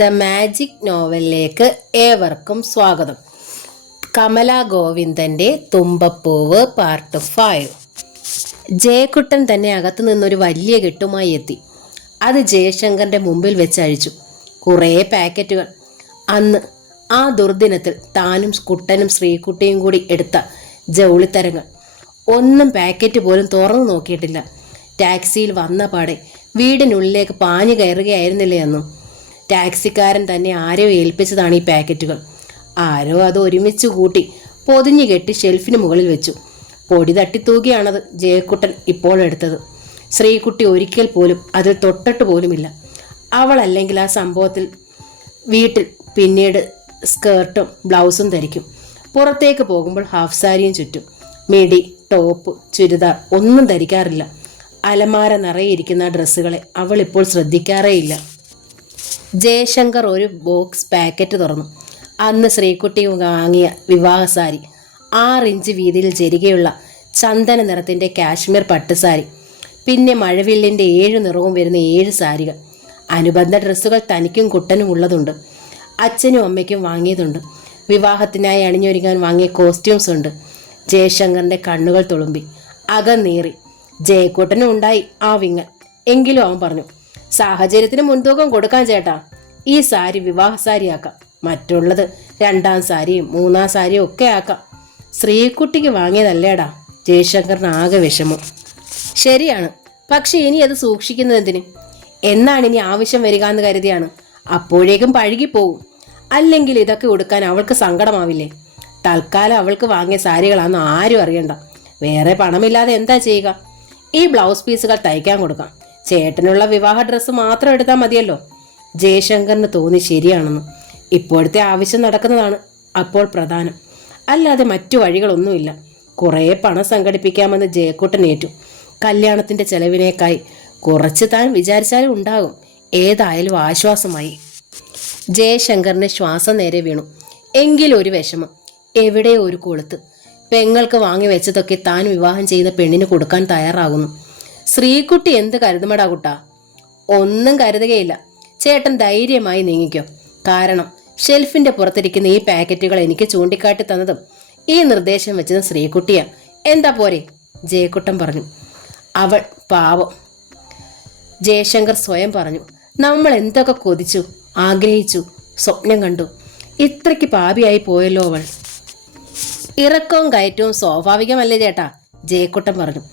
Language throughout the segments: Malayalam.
ദ മാജിക് നോവലിലേക്ക് ഏവർക്കും സ്വാഗതം. കമല ഗോവിന്ദൻ്റെ തുമ്പപ്പൂവ് പാർട്ട് 5. ജയക്കുട്ടൻ തന്നെ അകത്തു നിന്നൊരു വലിയ കെട്ടുമായി എത്തി. അത് ജയശങ്കറിൻ്റെ മുമ്പിൽ വെച്ച് അഴിച്ചു. കുറേ പാക്കറ്റുകൾ. അന്ന് ആ ദുർദിനത്തിൽ താനും കുട്ടനും ശ്രീകുട്ടിയും കൂടി എടുത്ത ജൗളിത്തരങ്ങൾ. ഒന്നും പാക്കറ്റ് പോലും തുറന്നു നോക്കിയിട്ടില്ല. ടാക്സിയിൽ വന്ന പാടെ വീടിനുള്ളിലേക്ക് പാഞ്ഞു കയറുകയായിരുന്നില്ലേ അന്നും. ടാക്സിക്കാരൻ തന്നെ ആരോ ഏൽപ്പിച്ചതാണ് ഈ പാക്കറ്റുകൾ. ആരോ അത് ഒരുമിച്ച് കൂട്ടി പൊതിഞ്ഞു കെട്ടി ഷെൽഫിന് മുകളിൽ വെച്ചു. പൊടി തട്ടിത്തൂകിയാണത് ജയക്കുട്ടൻ ഇപ്പോൾ എടുത്തത്. ശ്രീകുട്ടി ഒരിക്കൽ പോലും അതിൽ തൊട്ടിട്ട് പോലുമില്ല. അവളല്ലെങ്കിൽ ആ സംഭവത്തിൽ വീട്ടിൽ പിന്നീട് സ്കേർട്ടും ബ്ലൗസും ധരിക്കും. പുറത്തേക്ക് പോകുമ്പോൾ ഹാഫ് സാരിയും ചുറ്റും. മിഡി, ടോപ്പ്, ചുരിദാർ ഒന്നും ധരിക്കാറില്ല. അലമാര നിറയിരിക്കുന്ന ഡ്രസ്സുകളെ അവൾ ഇപ്പോൾ ശ്രദ്ധിക്കാറേയില്ല. ജയശങ്കർ ഒരു ബോക്സ് പാക്കറ്റ് തുറന്നു. അന്ന് ശ്രീകുട്ടി വാങ്ങിയ വിവാഹ സാരി, 6 ഇഞ്ച് വീതിയിൽ ജരികയുള്ള ചന്ദന നിറത്തിൻ്റെ കാശ്മീർ പട്ടുസാരി, പിന്നെ മഴവില്ലിൻ്റെ 7 നിറവും വരുന്ന 7 സാരികൾ. അനുബന്ധ ഡ്രസ്സുകൾ തനിക്കും കുട്ടനും ഉള്ളതുണ്ട്. അച്ഛനും അമ്മയ്ക്കും വാങ്ങിയതുണ്ട്. വിവാഹത്തിനായി അണിഞ്ഞൊരുങ്ങാൻ വാങ്ങിയ കോസ്റ്റ്യൂംസ് ഉണ്ട്. ജയശങ്കറിൻ്റെ കണ്ണുകൾ തുളുമ്പി, അകന്നീറി. ജയക്കുട്ടനും ഉണ്ടായി ആ വിങ്ങൽ. എങ്കിലും അവൻ പറഞ്ഞു, സാഹചര്യത്തിന് മുൻതൂക്കം കൊടുക്കാൻ ചേട്ടാ. ഈ സാരി വിവാഹ സാരി ആക്കാം, മറ്റുള്ളത് 2ാം സാരിയും 3ാം സാരിയും ഒക്കെ ആക്കാം. ശ്രീകുട്ടിക്ക് വാങ്ങിയതല്ലേടാ. ജയശങ്കറിന് ആകെ വിഷമം. ശരിയാണ്, പക്ഷെ ഇനി അത് സൂക്ഷിക്കുന്നത് എന്തിന്? എന്നാണ് ഇനി ആവശ്യം വരിക എന്ന് കരുതിയാണ്. അപ്പോഴേക്കും പഴുകിപ്പോവും. അല്ലെങ്കിൽ ഇതൊക്കെ ഉടുക്കാൻ അവൾക്ക് സങ്കടമാവില്ലേ? തൽക്കാലം അവൾക്ക് വാങ്ങിയ സാരികളാണെന്ന് ആരും അറിയണ്ട. വേറെ പണമില്ലാതെ എന്താ ചെയ്യുക? ഈ ബ്ലൗസ് പീസുകൾ തയ്ക്കാൻ കൊടുക്കാം. ചേട്ടനുള്ള വിവാഹ ഡ്രസ്സ് മാത്രം എടുത്താൽ മതിയല്ലോ. ജയശങ്കറിന് തോന്നി ശരിയാണെന്ന്. ഇപ്പോഴത്തെ ആവശ്യം നടക്കുന്നതാണ് അപ്പോൾ പ്രധാനം, അല്ലാതെ മറ്റു വഴികളൊന്നുമില്ല. കുറേ പണം സംഘടിപ്പിക്കാമെന്ന് ജയക്കുട്ടൻ ഏറ്റു. കല്യാണത്തിൻ്റെ ചെലവിനേക്കായി കുറച്ച് താൻ വിചാരിച്ചാലും ഉണ്ടാകും. ഏതായാലും ആശ്വാസമായി. ജയശങ്കറിന് ശ്വാസം നേരെ വീണു. എങ്കിലും ഒരു വിഷമം. എവിടെയോ ഒരു കൊളുത്ത്. പെങ്ങൾക്ക് വാങ്ങി വെച്ചതൊക്കെ താൻ വിവാഹം ചെയ്ത പെണ്ണിന് കൊടുക്കാൻ തയ്യാറാകുന്നു. ശ്രീകുട്ടി എന്ത് കരുതുമടാ കുട്ടാ? ഒന്നും കരുതുകയില്ല. ചേട്ടൻ ധൈര്യമായി നീങ്ങിക്കോ. കാരണം ഷെൽഫിന്റെ പുറത്തിരിക്കുന്ന ഈ പാക്കറ്റുകൾ എനിക്ക് ചൂണ്ടിക്കാട്ടി തന്നതും ഈ നിർദ്ദേശം വെച്ചതും ശ്രീകുട്ടിയാ. എന്താ പോരെ? ജയക്കുട്ടൻ പറഞ്ഞു. അവൾ പാവം. ജയശങ്കർ സ്വയം പറഞ്ഞു. നമ്മൾ എന്തൊക്കെ കൊതിച്ചു, ആഗ്രഹിച്ചു, സ്വപ്നം കണ്ടു. ഇത്രയ്ക്ക് പാപിയായി പോയല്ലോ അവൾ. ഇറക്കവും കയറ്റവും സ്വാഭാവികമല്ലേ ചേട്ടാ? ജയക്കുട്ടൻ പറഞ്ഞു.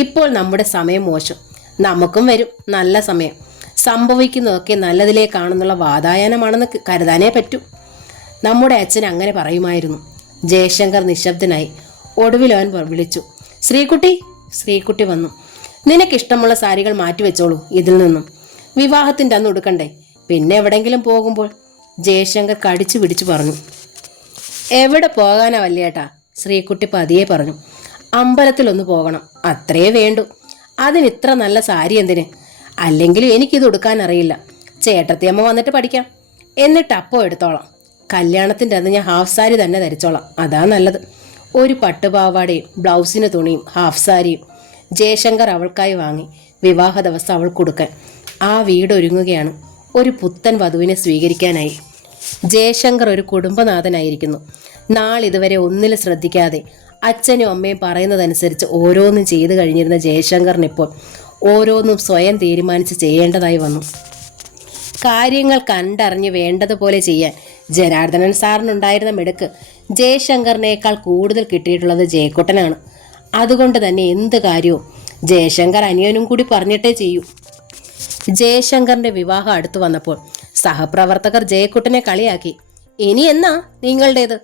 ഇപ്പോൾ നമ്മുടെ സമയം മോശം. നമുക്കും വരും നല്ല സമയം. സംഭവിക്കുന്നതൊക്കെ നല്ലതിലേക്കാണെന്നുള്ള വാതായനമാണെന്ന് കരുതാനേ പറ്റൂ. നമ്മുടെ അച്ഛൻ അങ്ങനെ പറയുമായിരുന്നു. ജയശങ്കർ നിശബ്ദനായി. ഒടുവിൽ അവൻ വിളിച്ചു, ശ്രീകുട്ടി. ശ്രീകുട്ടി വന്നു. നിനക്കിഷ്ടമുള്ള സാരികൾ മാറ്റിവെച്ചോളൂ ഇതിൽ നിന്നും. വിവാഹത്തിൻ്റെ അന്ന് ഉടുക്കണ്ടേ? പിന്നെ എവിടെങ്കിലും പോകുമ്പോൾ. ജയശങ്കർ കടിച്ചു പിടിച്ചു പറഞ്ഞു. എവിടെ പോകാനാ വല്യേട്ടാ? ശ്രീകുട്ടി പതിയെ പറഞ്ഞു. അമ്പലത്തിലൊന്ന് പോകണം, അത്രേ വേണ്ടു. അതിന് ഇത്ര നല്ല സാരി എന്തിന്? അല്ലെങ്കിലും എനിക്കിത് ഉടുക്കാൻ അറിയില്ല. ചേട്ടത്തിയമ്മ വന്നിട്ട് പഠിക്കാം. എന്നിട്ട് അപ്പോൾ എടുത്തോളാം. കല്യാണത്തിൻ്റെ അന്ന് ഞാൻ ഹാഫ് സാരി തന്നെ ധരിച്ചോളാം, അതാ നല്ലത്. ഒരു പട്ടുപാവാടയും ബ്ലൗസിന് തുണിയും ഹാഫ് സാരിയും ജയശങ്കർ അവൾക്കായി വാങ്ങി. വിവാഹ ദിവസം അവൾ കൊടുക്കാൻ ആ വീട് ഒരുങ്ങുകയാണ്. ഒരു പുത്തൻ വധുവിനെ സ്വീകരിക്കാനായി. ജയശങ്കർ ഒരു കുടുംബനാഥനായിരിക്കുന്നു. നാളിതുവരെ ഒന്നിലും ശ്രദ്ധിക്കാതെ അച്ഛനും അമ്മയും പറയുന്നതനുസരിച്ച് ഓരോന്നും ചെയ്തു കഴിഞ്ഞിരുന്ന ജയശങ്കറിനിപ്പോൾ ഓരോന്നും സ്വയം തീരുമാനിച്ച് ചെയ്യേണ്ടതായി വന്നു. കാര്യങ്ങൾ കണ്ടറിഞ്ഞ് വേണ്ടതുപോലെ ചെയ്യാൻ ജനാർദ്ദനൻ സാറിനുണ്ടായിരുന്ന മിടുക്ക് ജയശങ്കറിനേക്കാൾ കൂടുതൽ കിട്ടിയിട്ടുള്ളത് ജയക്കുട്ടനാണ്. അതുകൊണ്ട് തന്നെ എന്ത് കാര്യവും ജയശങ്കർ അനിയനും കൂടി പറഞ്ഞിട്ടേ ചെയ്യൂ. ജയശങ്കറിന്റെ വിവാഹം അടുത്തു വന്നപ്പോൾ സഹപ്രവർത്തകർ ജയക്കുട്ടനെ കളിയാക്കി. ഇനി എന്നാ നിങ്ങളുടേത്?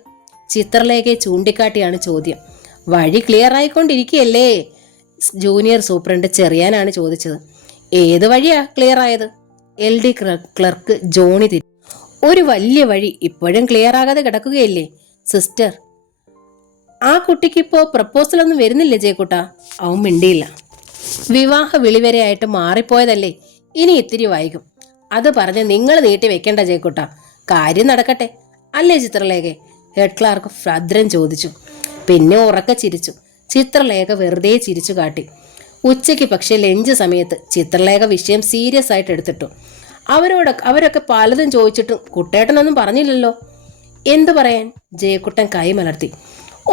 ചിത്രലേഖയെ ചൂണ്ടിക്കാട്ടിയാണ് ചോദ്യം. വഴി ക്ലിയർ ആയിക്കൊണ്ടിരിക്കുകയല്ലേ? ജൂനിയർ സൂപ്രണ്ട് ചെറിയാനാണ് ചോദിച്ചത്. ഏത് വഴിയാ ക്ലിയർ ആയത്? LD ക്ലർക്ക് ജോണി തിരി. ഒരു വലിയ വഴി ഇപ്പോഴും ക്ലിയർ ആകാതെ കിടക്കുകയല്ലേ സിസ്റ്റർ? ആ കുട്ടിക്കിപ്പോ പ്രപ്പോസൽ ഒന്നും വരുന്നില്ലേ ജയക്കുട്ടാ? അവൻ മിണ്ടിയില്ല. വിവാഹ വിളിവരെയായിട്ട് മാറിപ്പോയതല്ലേ, ഇനി ഇത്തിരി വൈകും. അത് പറഞ്ഞ് നിങ്ങൾ നീട്ടി വെക്കേണ്ട ജയക്കുട്ടാ. കാര്യം നടക്കട്ടെ അല്ലേ ചിത്രലേഖയെ? ഹെഡ് ക്ലാർക്ക് ഭദ്രൻ ചോദിച്ചു. പിന്നെ ഉറക്കെ ചിരിച്ചു. ചിത്രലേഖ വെറുതെ ചിരിച്ചു കാട്ടി. ഉച്ചയ്ക്ക് പക്ഷേ ലഞ്ച് സമയത്ത് ചിത്രലേഖ വിഷയം സീരിയസ് ആയിട്ട് എടുത്തിട്ടു. അവരൊക്കെ പലതും ചോദിച്ചിട്ടും കുട്ടേട്ടനൊന്നും പറഞ്ഞില്ലല്ലോ. എന്തു പറയാൻ? ജയക്കുട്ടൻ കൈ മലർത്തി.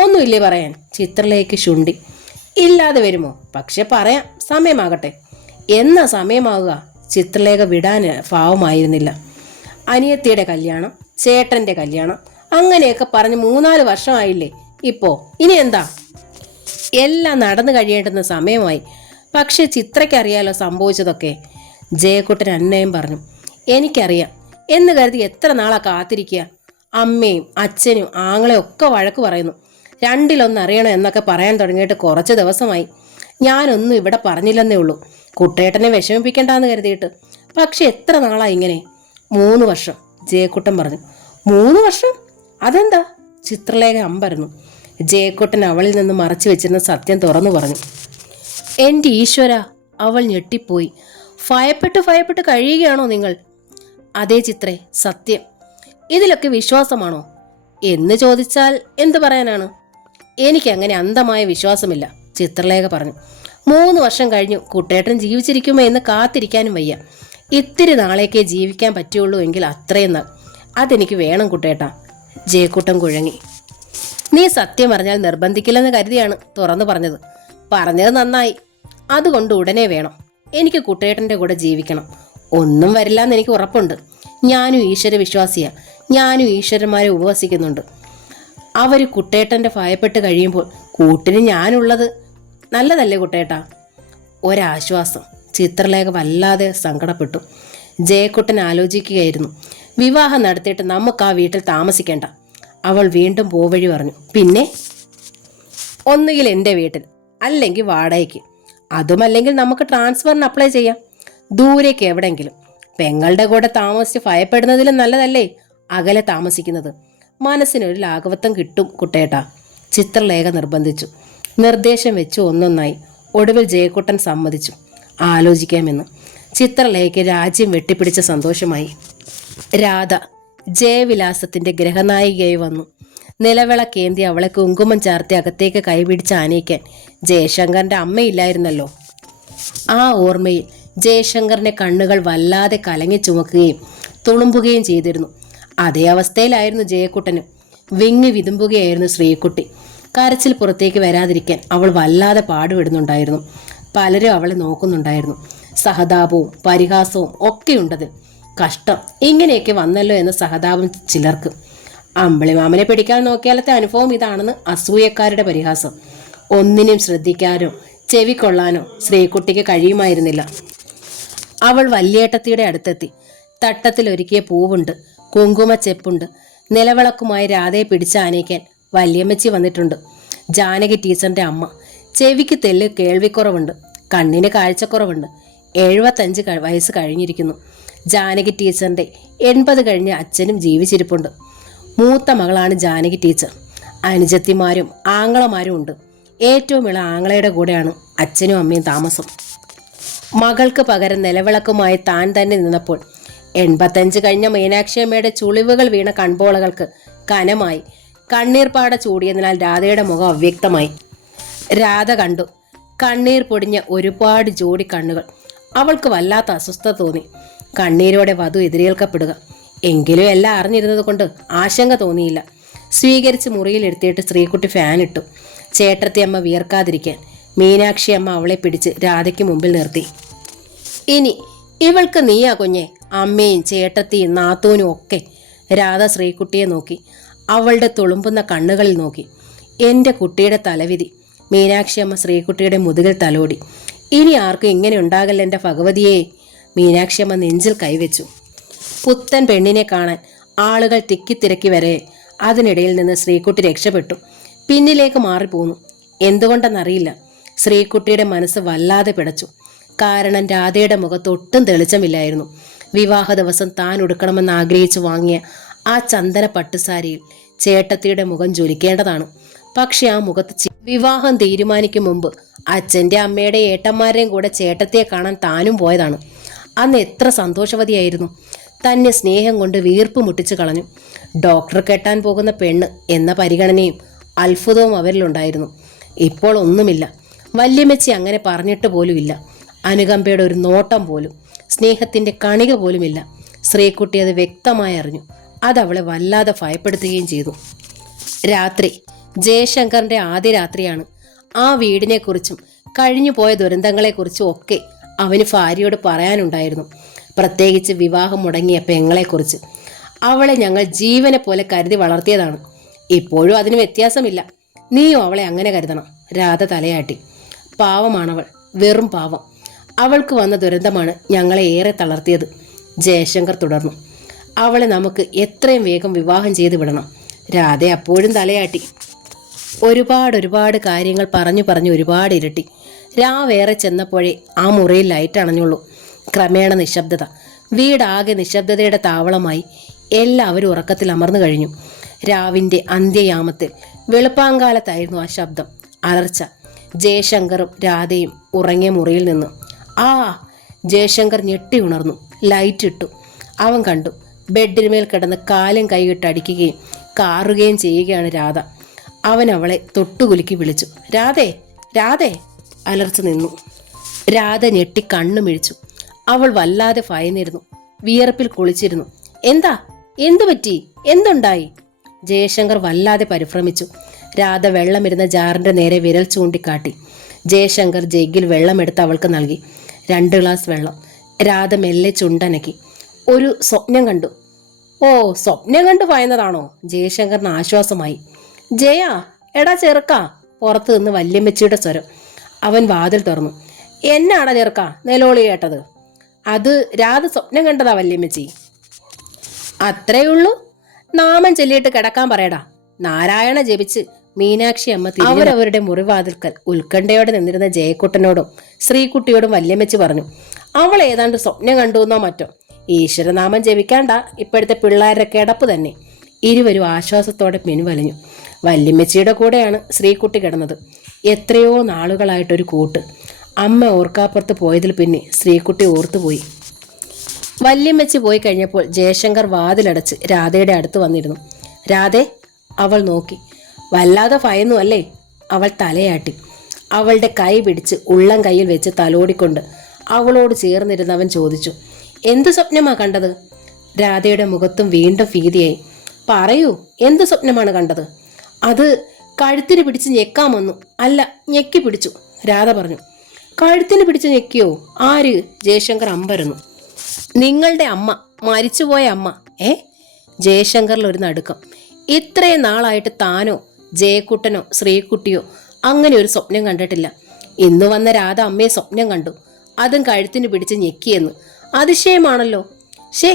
ഒന്നുമില്ലേ പറയാൻ? ചിത്രലേക്ക് ശുണ്ടി. ഇല്ലാതെ വരുമോ? പക്ഷെ പറയാം, സമയമാകട്ടെ. എന്നാ സമയമാവുക? ചിത്രലേഖ വിടാൻ ഭാവമായിരുന്നില്ല. അനിയത്തിയുടെ കല്യാണം, ചേട്ടന്റെ കല്യാണം, അങ്ങനെയൊക്കെ പറഞ്ഞ് 3-4 വർഷമായില്ലേ ഇപ്പോ. ഇനി എന്താ? എല്ലാം നടന്നു കഴിയേണ്ടുന്ന സമയമായി. പക്ഷെ ചിത്രയ്ക്കറിയാലോ സംഭവിച്ചതൊക്കെ. ജയക്കുട്ടൻ അന്നയും പറഞ്ഞു. എനിക്കറിയാം എന്ന് കരുതി എത്ര നാളാ കാത്തിരിക്കുക? അമ്മയും അച്ഛനും ആങ്ങളെയും ഒക്കെ വഴക്ക് പറയുന്നു. 2-1 അറിയണം എന്നൊക്കെ പറയാൻ തുടങ്ങിയിട്ട് കുറച്ച് ദിവസമായി. ഞാനൊന്നും ഇവിടെ പറഞ്ഞില്ലെന്നേ ഉള്ളൂ, കുട്ടേട്ടനെ വിഷമിപ്പിക്കണ്ടെന്ന് കരുതിയിട്ട്. പക്ഷെ എത്ര നാളായി ഇങ്ങനെ? 3 വർഷം, ജയക്കുട്ടൻ പറഞ്ഞു. 3 വർഷം? അതെന്താ? ചിത്രലേഖ അമ്പരന്നു. ജയക്കുട്ടൻ അവളിൽ നിന്ന് മറച്ചു വെച്ചിരുന്ന സത്യം തുറന്നു പറഞ്ഞു. എൻ്റെ ഈശ്വര, അവൾ ഞെട്ടിപ്പോയി. ഭയപ്പെട്ട് കഴിയുകയാണോ നിങ്ങൾ? അതേ ചിത്രേ, സത്യം. ഇതിലൊക്കെ വിശ്വാസമാണോ എന്ന് ചോദിച്ചാൽ എന്തു പറയാനാണ്? എനിക്കങ്ങനെ അന്ധമായ വിശ്വാസമില്ല, ചിത്രലേഖ പറഞ്ഞു. 3 വർഷം കഴിഞ്ഞു കുട്ടേട്ടൻ ജീവിച്ചിരിക്കുമോ എന്ന് കാത്തിരിക്കാനും വയ്യ. ഇത്തിരി നാളേക്കേ ജീവിക്കാൻ പറ്റുള്ളൂ എങ്കിൽ അത്രയും നാൾ. അതെനിക്ക് വേണം കുട്ടേട്ടാ. ജയക്കുട്ടൻ കുഴങ്ങി. നീ സത്യം പറഞ്ഞാൽ നിർബന്ധിക്കില്ലെന്ന് കരുതിയാണ് തുറന്നു പറഞ്ഞത്. പറഞ്ഞത് നന്നായി. അതുകൊണ്ട് ഉടനെ വേണം. എനിക്ക് കുട്ടേട്ടൻ്റെ കൂടെ ജീവിക്കണം. ഒന്നും വരില്ലെന്ന് എനിക്ക് ഉറപ്പുണ്ട്. ഞാനും ഈശ്വര വിശ്വാസിയാ. ഞാനും ഈശ്വരന്മാരെ ഉപവസിക്കുന്നുണ്ട്. അവർ കുട്ടേട്ടൻ്റെ ഭയപ്പെട്ട് കഴിയുമ്പോൾ കൂട്ടിന് ഞാനുള്ളത് നല്ലതല്ലേ കുട്ടേട്ടാ? ഒരാശ്വാസം. ചിത്രലേഖ വല്ലാതെ സങ്കടപ്പെട്ടു. ജയക്കുട്ടൻ ആലോചിക്കുകയായിരുന്നു. വിവാഹം നടത്തിയിട്ട് നമുക്ക് ആ വീട്ടിൽ താമസിക്കേണ്ട. അവൾ വീണ്ടും പോവഴി പറഞ്ഞു. പിന്നെ ഒന്നുകിൽ എൻ്റെ വീട്ടിൽ, അല്ലെങ്കിൽ വാടകയ്ക്ക്. അതുമല്ലെങ്കിൽ നമുക്ക് ട്രാൻസ്ഫറിന് അപ്ലൈ ചെയ്യാം, ദൂരേക്ക് എവിടെയെങ്കിലും. പെങ്ങളുടെ കൂടെ താമസിച്ച് ഭയപ്പെടുന്നതിലും നല്ലതല്ലേ അകലെ താമസിക്കുന്നത്? മനസ്സിനൊരു ലാഘവത്വം കിട്ടും കുട്ടേട്ടാ, ചിത്രലേഖ നിർബന്ധിച്ചു. നിർദ്ദേശം വെച്ചു ഒന്നൊന്നായി. ഒടുവിൽ ജയക്കുട്ടൻ സമ്മതിച്ചു. ആലോചിക്കാമെന്ന്. ചിത്രലേഖയ്ക്ക് രാജ്യം വെട്ടിപ്പിടിച്ച സന്തോഷമായി. രാധ ജയവിലാസത്തിന്റെ ഗ്രഹനായികയായി വന്നു. നിലവിളക്കേന്തി അവളെ കുങ്കുമം ചാർത്തി അകത്തേക്ക് കൈപിടിച്ച് ആനയിക്കാൻ ജയശങ്കറിന്റെ അമ്മയില്ലായിരുന്നല്ലോ. ആ ഓർമ്മയിൽ ജയശങ്കറിന്റെ കണ്ണുകൾ വല്ലാതെ കലങ്ങി ചുമക്കുകയും തുളുമ്പുകയും ചെയ്തിരുന്നു. അതേ അവസ്ഥയിലായിരുന്നു ജയക്കുട്ടനും. വിങ്ങി വിതുമ്പുകയായിരുന്നു ശ്രീകുട്ടി. കരച്ചിൽ പുറത്തേക്ക് വരാതിരിക്കാൻ അവൾ വല്ലാതെ പാടുപെടുന്നുണ്ടായിരുന്നു. പലരും അവളെ നോക്കുന്നുണ്ടായിരുന്നു. സഹതാപവും പരിഹാസവും ഒക്കെയുണ്ടതിൽ. കഷ്ടം, ഇങ്ങനെയൊക്കെ വന്നല്ലോ എന്ന സഹതാപം ചിലർക്ക്. അമ്പിളിമാമനെ പിടിക്കാൻ നോക്കിയാലത്തെ അനുഭവം ഇതാണെന്ന് അസൂയക്കാരുടെ പരിഹാസം. ഒന്നിനും ശ്രദ്ധിക്കാനോ ചെവിക്കൊള്ളാനോ ശ്രീകുട്ടിക്ക് കഴിയുമായിരുന്നില്ല. അവൾ വല്യേട്ടത്തിയുടെ അടുത്തെത്തി. തട്ടത്തിൽ ഒരുക്കിയ പൂവുണ്ട്, കുങ്കുമച്ചെപ്പുണ്ട്. നിലവിളക്കുമായി രാധയെ പിടിച്ചാനയിക്കാൻ വല്യമ്മച്ചി വന്നിട്ടുണ്ട്. ജാനകി ടീച്ചറിന്റെ അമ്മ. ചെവിക്ക് തെല്ല് കേൾവിക്കുറവുണ്ട്, കണ്ണിന് കാഴ്ചക്കുറവുണ്ട്. 75 വയസ്സ് കഴിഞ്ഞിരിക്കുന്നു. ജാനകി ടീച്ചറിന്റെ 80 കഴിഞ്ഞ അച്ഛനും ജീവിച്ചിരിപ്പുണ്ട്. മൂത്ത മകളാണ് ജാനകി ടീച്ചർ. അനുജത്തിമാരും ആങ്ങളമാരും ഉണ്ട്. ഏറ്റവും ഇള ആങ്ങളയുടെ കൂടെയാണ് അച്ഛനും അമ്മയും താമസം. മകൾക്ക് പകരം നിലവിളക്കുമായി താൻ തന്നെ നിന്നപ്പോൾ 85 കഴിഞ്ഞ മീനാക്ഷിയമ്മയുടെ ചുളിവുകൾ വീണ കൺപോളകൾക്ക് കനമായി. കണ്ണീർപ്പാട ചൂടിയതിനാൽ രാധയുടെ മുഖം അവ്യക്തമായി. രാധ കണ്ടു കണ്ണീർ പൊടിഞ്ഞ ഒരുപാട് ജോഡി കണ്ണുകൾ. അവൾക്ക് വല്ലാത്ത അസ്വസ്ഥത തോന്നി. കണ്ണീരോടെ വധു എതിരേൽക്കപ്പെടുക. എങ്കിലും എല്ലാം അറിഞ്ഞിരുന്നത് കൊണ്ട് ആശങ്ക തോന്നിയില്ല. സ്വീകരിച്ച് മുറിയിലെടുത്തിട്ട് ശ്രീകുട്ടി ഫാനിട്ടു. ചേട്ടത്തിയമ്മ വിയർക്കാതിരിക്കാൻ മീനാക്ഷി അമ്മ അവളെ പിടിച്ച് രാധയ്ക്ക് മുമ്പിൽ നിർത്തി. ഇനി ഇവൾക്ക് നീയാ കുഞ്ഞെ, അമ്മയും ചേട്ടത്തിയും നാത്തൂനും ഒക്കെ. രാധ ശ്രീകുട്ടിയെ നോക്കി. അവളുടെ തുളുമ്പുന്ന കണ്ണുകളിൽ നോക്കി. എൻ്റെ കുട്ടിയുടെ തലവിധി. മീനാക്ഷി അമ്മ ശ്രീകുട്ടിയുടെ മുതുകിൽ തലോടി. ഇനി ആർക്കും ഇങ്ങനെ ഉണ്ടാകല്ല എൻ്റെ ഭഗവതിയെ. മീനാക്ഷി അമ്മ നെഞ്ചിൽ കൈവച്ചു. പുത്തൻ പെണ്ണിനെ കാണാൻ ആളുകൾ തിക്കിത്തിരക്കി വരെ അതിനിടയിൽ നിന്ന് ശ്രീകുട്ടി രക്ഷപ്പെട്ടു. പിന്നിലേക്ക് മാറിപ്പോന്നു. എന്തുകൊണ്ടെന്നറിയില്ല, ശ്രീകുട്ടിയുടെ മനസ്സ് വല്ലാതെ പിടച്ചു. കാരണം രാധയുടെ മുഖത്ത് ഒട്ടും തെളിച്ചമില്ലായിരുന്നു. വിവാഹ ദിവസം താൻ ഉടുക്കണമെന്ന് ആഗ്രഹിച്ചു വാങ്ങിയ ആ ചന്ദന പട്ടുസാരിയിൽ ചേട്ടത്തിയുടെ മുഖം ജ്വലിക്കേണ്ടതാണ്. പക്ഷെ ആ മുഖത്ത് വിവാഹം തീരുമാനിക്കും മുമ്പ് അച്ഛൻ്റെ അമ്മയുടെ ഏട്ടന്മാരുടെയും കൂടെ ചേട്ടത്തിയെ കാണാൻ താനും പോയതാണ്. അന്ന് എത്ര സന്തോഷവതിയായിരുന്നു. തന്നെ സ്നേഹം കൊണ്ട് വീർപ്പ് മുട്ടിച്ചു കളഞ്ഞു. ഡോക്ടർ കെട്ടാൻ പോകുന്ന പെണ്ണ് എന്ന പരിഗണനയും അത്ഭുതവും അവരിലുണ്ടായിരുന്നു. ഇപ്പോൾ ഒന്നുമില്ല. വല്യമ്മച്ചി അങ്ങനെ പറഞ്ഞിട്ട് പോലുമില്ല. അനുകമ്പയുടെ ഒരു നോട്ടം പോലും, സ്നേഹത്തിന്റെ കണിക പോലുമില്ല. ശ്രീകുട്ടി അത് വ്യക്തമായി അറിഞ്ഞു. അതവളെ വല്ലാതെ ഭയപ്പെടുത്തുകയും ചെയ്തു. രാത്രി, ജയശങ്കറിന്റെ ആദ്യ രാത്രിയാണ്. ആ വീടിനെക്കുറിച്ചും കഴിഞ്ഞു പോയ ദുരന്തങ്ങളെക്കുറിച്ചും ഒക്കെ അവന് ഭാര്യയോട് പറയാനുണ്ടായിരുന്നു. പ്രത്യേകിച്ച് വിവാഹം മുടങ്ങിയ പെങ്ങളെക്കുറിച്ച്. അവളെ ഞങ്ങൾ ജീവനെ പോലെ കരുതി വളർത്തിയതാണ്. ഇപ്പോഴും അതിന് വ്യത്യാസമില്ല. നീയും അവളെ അങ്ങനെ കരുതണം. രാധ തലയാട്ടി. പാവമാണവൾ, വെറും പാവം. അവൾക്ക് വന്ന ദുരന്തമാണ് ഞങ്ങളെ ഏറെ തളർത്തിയത്. ജയശങ്കർ തുടർന്നു. അവളെ നമുക്ക് എത്രയും വേഗം വിവാഹം ചെയ്തു വിടണം. രാധ അപ്പോഴും തലയാട്ടി. ഒരുപാട് കാര്യങ്ങൾ പറഞ്ഞു ഒരുപാട് ഇരട്ടി. രാവേറെ ചെന്നപ്പോഴേ ആ മുറിയിൽ ലൈറ്റ് അണഞ്ഞുള്ളൂ. ക്രമേണ നിശബ്ദത. വീടാകെ നിശബ്ദതയുടെ താവളമായി. എല്ലാവരും ഉറക്കത്തിൽ അമർന്നു കഴിഞ്ഞു. രാവിന്റെ അന്ത്യയാമത്തിൽ വെളുപ്പാങ്കാലത്തായിരുന്നു ആ ശബ്ദം, അലർച്ച. ജയശങ്കറും രാധയും ഉറങ്ങിയ മുറിയിൽ നിന്ന്. ആ ജയശങ്കർ ഞെട്ടി ഉണർന്നു. ലൈറ്റ് ഇട്ടു. അവൻ കണ്ടു, ബെഡിന്മേൽ കിടന്ന് കാലും കൈയിട്ട് അടിക്കുകയും കാറുകയും ചെയ്യുകയാണ് രാധ. അവൻ അവളെ തൊട്ടുകുലുക്കി വിളിച്ചു. രാധേ, രാധേ. അലർച്ച നിന്നു. രാധ ഞെട്ടി കണ്ണു മിഴിച്ചു. അവൾ വല്ലാതെ ഭയന്നിരുന്നു. വിയർപ്പിൽ കുളിച്ചിരുന്നു. എന്താ, എന്തു പറ്റി, എന്തുണ്ടായി? ജയശങ്കർ വല്ലാതെ പരിഭ്രമിച്ചു. രാധ വെള്ളമിരുന്ന ജാറിന്റെ നേരെ വിരൽ ചൂണ്ടിക്കാട്ടി. ജയശങ്കർ ജഗ്ഗിൽ വെള്ളമെടുത്ത് അവൾക്ക് നൽകി. 2 ഗ്ലാസ് വെള്ളം. രാധ മെല്ലെ ചുണ്ടനക്കി. ഒരു സ്വപ്നം കണ്ടു. ഓ, സ്വപ്നം കണ്ടു ഭയന്നതാണോ? ജയശങ്കറിന് ആശ്വാസമായി. ജയ, എടാ ചെറുക്കാ. പുറത്തു നിന്ന് വല്യമ്മച്ചിയുടെ സ്വരം. അവൻ വാതിൽ തുറന്നു. എന്നാടാ ചെറുക്കാ നിലോളി കേട്ടത്? അത് രാധ സ്വപ്നം കണ്ടതാ വല്യമ്മച്ചി. അത്രേ ഉള്ളൂ? നാമം ചൊല്ലിയിട്ട് കിടക്കാൻ പറയടാ. നാരായണ ജപിച്ച് മീനാക്ഷി അമ്മ അവരവരുടെ മുറിവാതിൽക്കൽ ഉത്കണ്ഠയോടെ നിന്നിരുന്ന ജയക്കുട്ടനോടും ശ്രീകുട്ടിയോടും വല്യമ്മച്ചി പറഞ്ഞു. അവൾ ഏതാണ്ട് സ്വപ്നം കണ്ടു എന്നോ മറ്റോ. ഈശ്വരനാമം ജപിക്കാണ്ട ഇപ്പോഴത്തെ പിള്ളേരുടെ കിടപ്പ് തന്നെ. ഇരുവരും ആശ്വാസത്തോടെ പിൻവലിഞ്ഞു. വല്യമ്മച്ചിയുടെ കൂടെയാണ് ശ്രീകുട്ടി കിടന്നത്. എത്രയോ നാളുകളായിട്ടൊരു കൂട്ട്. അമ്മ ഓർക്കാപ്പുറത്ത് പോയതിൽ പിന്നെ ശ്രീകുട്ടി ഓർത്തുപോയി. വല്യമ്മച്ചി പോയി കഴിഞ്ഞപ്പോൾ ജയശങ്കർ വാതിലടച്ച് രാധയുടെ അടുത്ത് വന്നിരുന്നു. രാധേ, അവൾ നോക്കി. വല്ലാതെ ഭയന്നു അല്ലേ? അവൾ തലയാട്ടി. അവളുടെ കൈ പിടിച്ച് ഉള്ളം കൈയിൽ വെച്ച് തലോടിക്കൊണ്ട് അവളോട് ചേർന്നിരുന്നവൻ ചോദിച്ചു. എന്തു സ്വപ്നമാ കണ്ടത്? രാധയുടെ മുഖത്തും വീണ്ടും ഭീതിയായി. പറയൂ, എന്തു സ്വപ്നമാണ് കണ്ടത്? അത് കഴുത്തിന് പിടിച്ച് ഞെക്കാൻ വന്നു. അല്ല, ഞെക്കി പിടിച്ചു. രാധ പറഞ്ഞു. കഴുത്തിന് പിടിച്ച് ഞെക്കിയോ? ആര്? ജയശങ്കർ അമ്പരന്നു. നിങ്ങളുടെ അമ്മ, മരിച്ചുപോയ അമ്മ. ജയശങ്കറിൽ ഒരു നടുക്കം. ഇത്രയും നാളായിട്ട് താനോ ജയക്കുട്ടനോ ശ്രീകുട്ടിയോ അങ്ങനെ ഒരു സ്വപ്നം കണ്ടിട്ടില്ല. ഇന്ന് വന്ന രാധ അമ്മയെ സ്വപ്നം കണ്ടു. അതും കഴുത്തിന് പിടിച്ച് ഞെക്കിയെന്ന്. അതിശയമാണല്ലോ. ഷേ,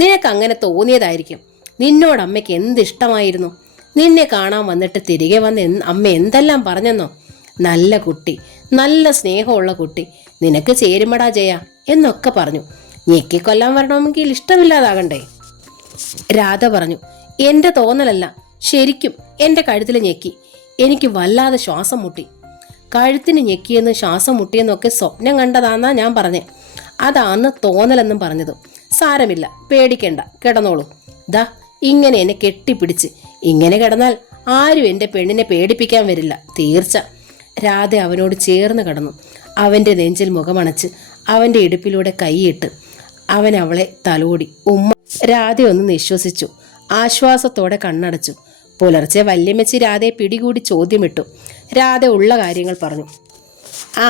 നിനക്കങ്ങനെ തോന്നിയതായിരിക്കും. നിന്നോട് അമ്മയ്ക്ക് എന്തിഷ്ടമായിരുന്നു. നിന്നെ കാണാൻ വന്നിട്ട് തിരികെ വന്ന് അമ്മ എന്തെല്ലാം പറഞ്ഞെന്നോ. നല്ല കുട്ടി, നല്ല സ്നേഹമുള്ള കുട്ടി, നിനക്ക് ചേരുമടാ ജയ എന്നൊക്കെ പറഞ്ഞു. ഞെക്കിക്കൊല്ലാൻ വരണമെങ്കിൽ ഇഷ്ടമില്ലാതാകണ്ടേ? രാധ പറഞ്ഞു. എന്റെ തോന്നലല്ല, ശരിക്കും എന്റെ കഴുത്തിൽ ഞെക്കി. എനിക്ക് വല്ലാതെ ശ്വാസം മുട്ടി. കഴുത്തിന് ഞെക്കിയെന്ന് ശ്വാസം മുട്ടിയെന്നൊക്കെ സ്വപ്നം കണ്ടതാന്നാ ഞാൻ പറഞ്ഞേ. അതാന്ന് തോന്നലെന്നും പറഞ്ഞത്. സാരമില്ല, പേടിക്കണ്ട, കിടന്നോളൂ. ദാ ഇങ്ങനെ എന്നെ കെട്ടിപ്പിടിച്ച്. ഇങ്ങനെ കിടന്നാൽ ആരും എൻ്റെ പെണ്ണിനെ പേടിപ്പിക്കാൻ വരില്ല, തീർച്ച. രാധ അവനോട് ചേർന്ന് കിടന്നു. അവൻ്റെ നെഞ്ചിൽ മുഖമണച്ച് അവൻ്റെ ഇടുപ്പിലൂടെ കൈയിട്ട് അവൻ അവളെ തലോടി. ഉമ്മ. രാധ ഒന്ന് നിശ്വസിച്ചു. ആശ്വാസത്തോടെ കണ്ണടച്ചു. പുലർച്ചെ വല്യമ്മച്ചി രാധയെ പിടികൂടി ചോദ്യമിട്ടു. രാധ ഉള്ള കാര്യങ്ങൾ പറഞ്ഞു. ആ,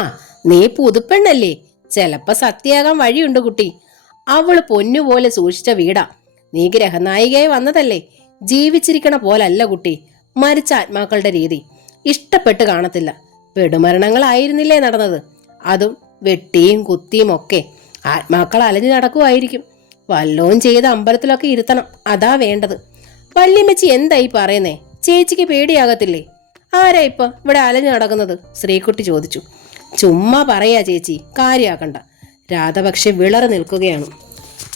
നീ പുതുപ്പെണ്ണല്ലേ, ചിലപ്പോ സത്യാകാൻ വഴിയുണ്ട് കുട്ടി. അവള് പൊന്നുപോലെ സൂക്ഷിച്ച വീടാ. നീ ഗ്രഹനായികയായി വന്നതല്ലേ. ജീവിച്ചിരിക്കണ പോലല്ല കുട്ടി മരിച്ച ആത്മാക്കളുടെ രീതി. ഇഷ്ടപ്പെട്ട് കാണത്തില്ല. പെടുമരണങ്ങളായിരുന്നില്ലേ നടന്നത്? അതും വെട്ടിയും കുത്തിയും ഒക്കെ. ആത്മാക്കൾ അലഞ്ഞു നടക്കുമായിരിക്കും. വല്ലോം ചെയ്ത് അമ്പലത്തിലൊക്കെ ഇരുത്തണം, അതാ വേണ്ടത്. വല്യമ്മച്ചി എന്തായി പറയുന്നേ? ചേച്ചിക്ക് പേടിയാകത്തില്ലേ? ആരാ ഇപ്പൊ ഇവിടെ അലഞ്ഞു നടക്കുന്നത്? ശ്രീകുട്ടി ചോദിച്ചു. ചുമ്മാ പറയാ ചേച്ചി, കാര്യാക്കണ്ട. രാധ പക്ഷെ വിളറി നിൽക്കുകയാണ്.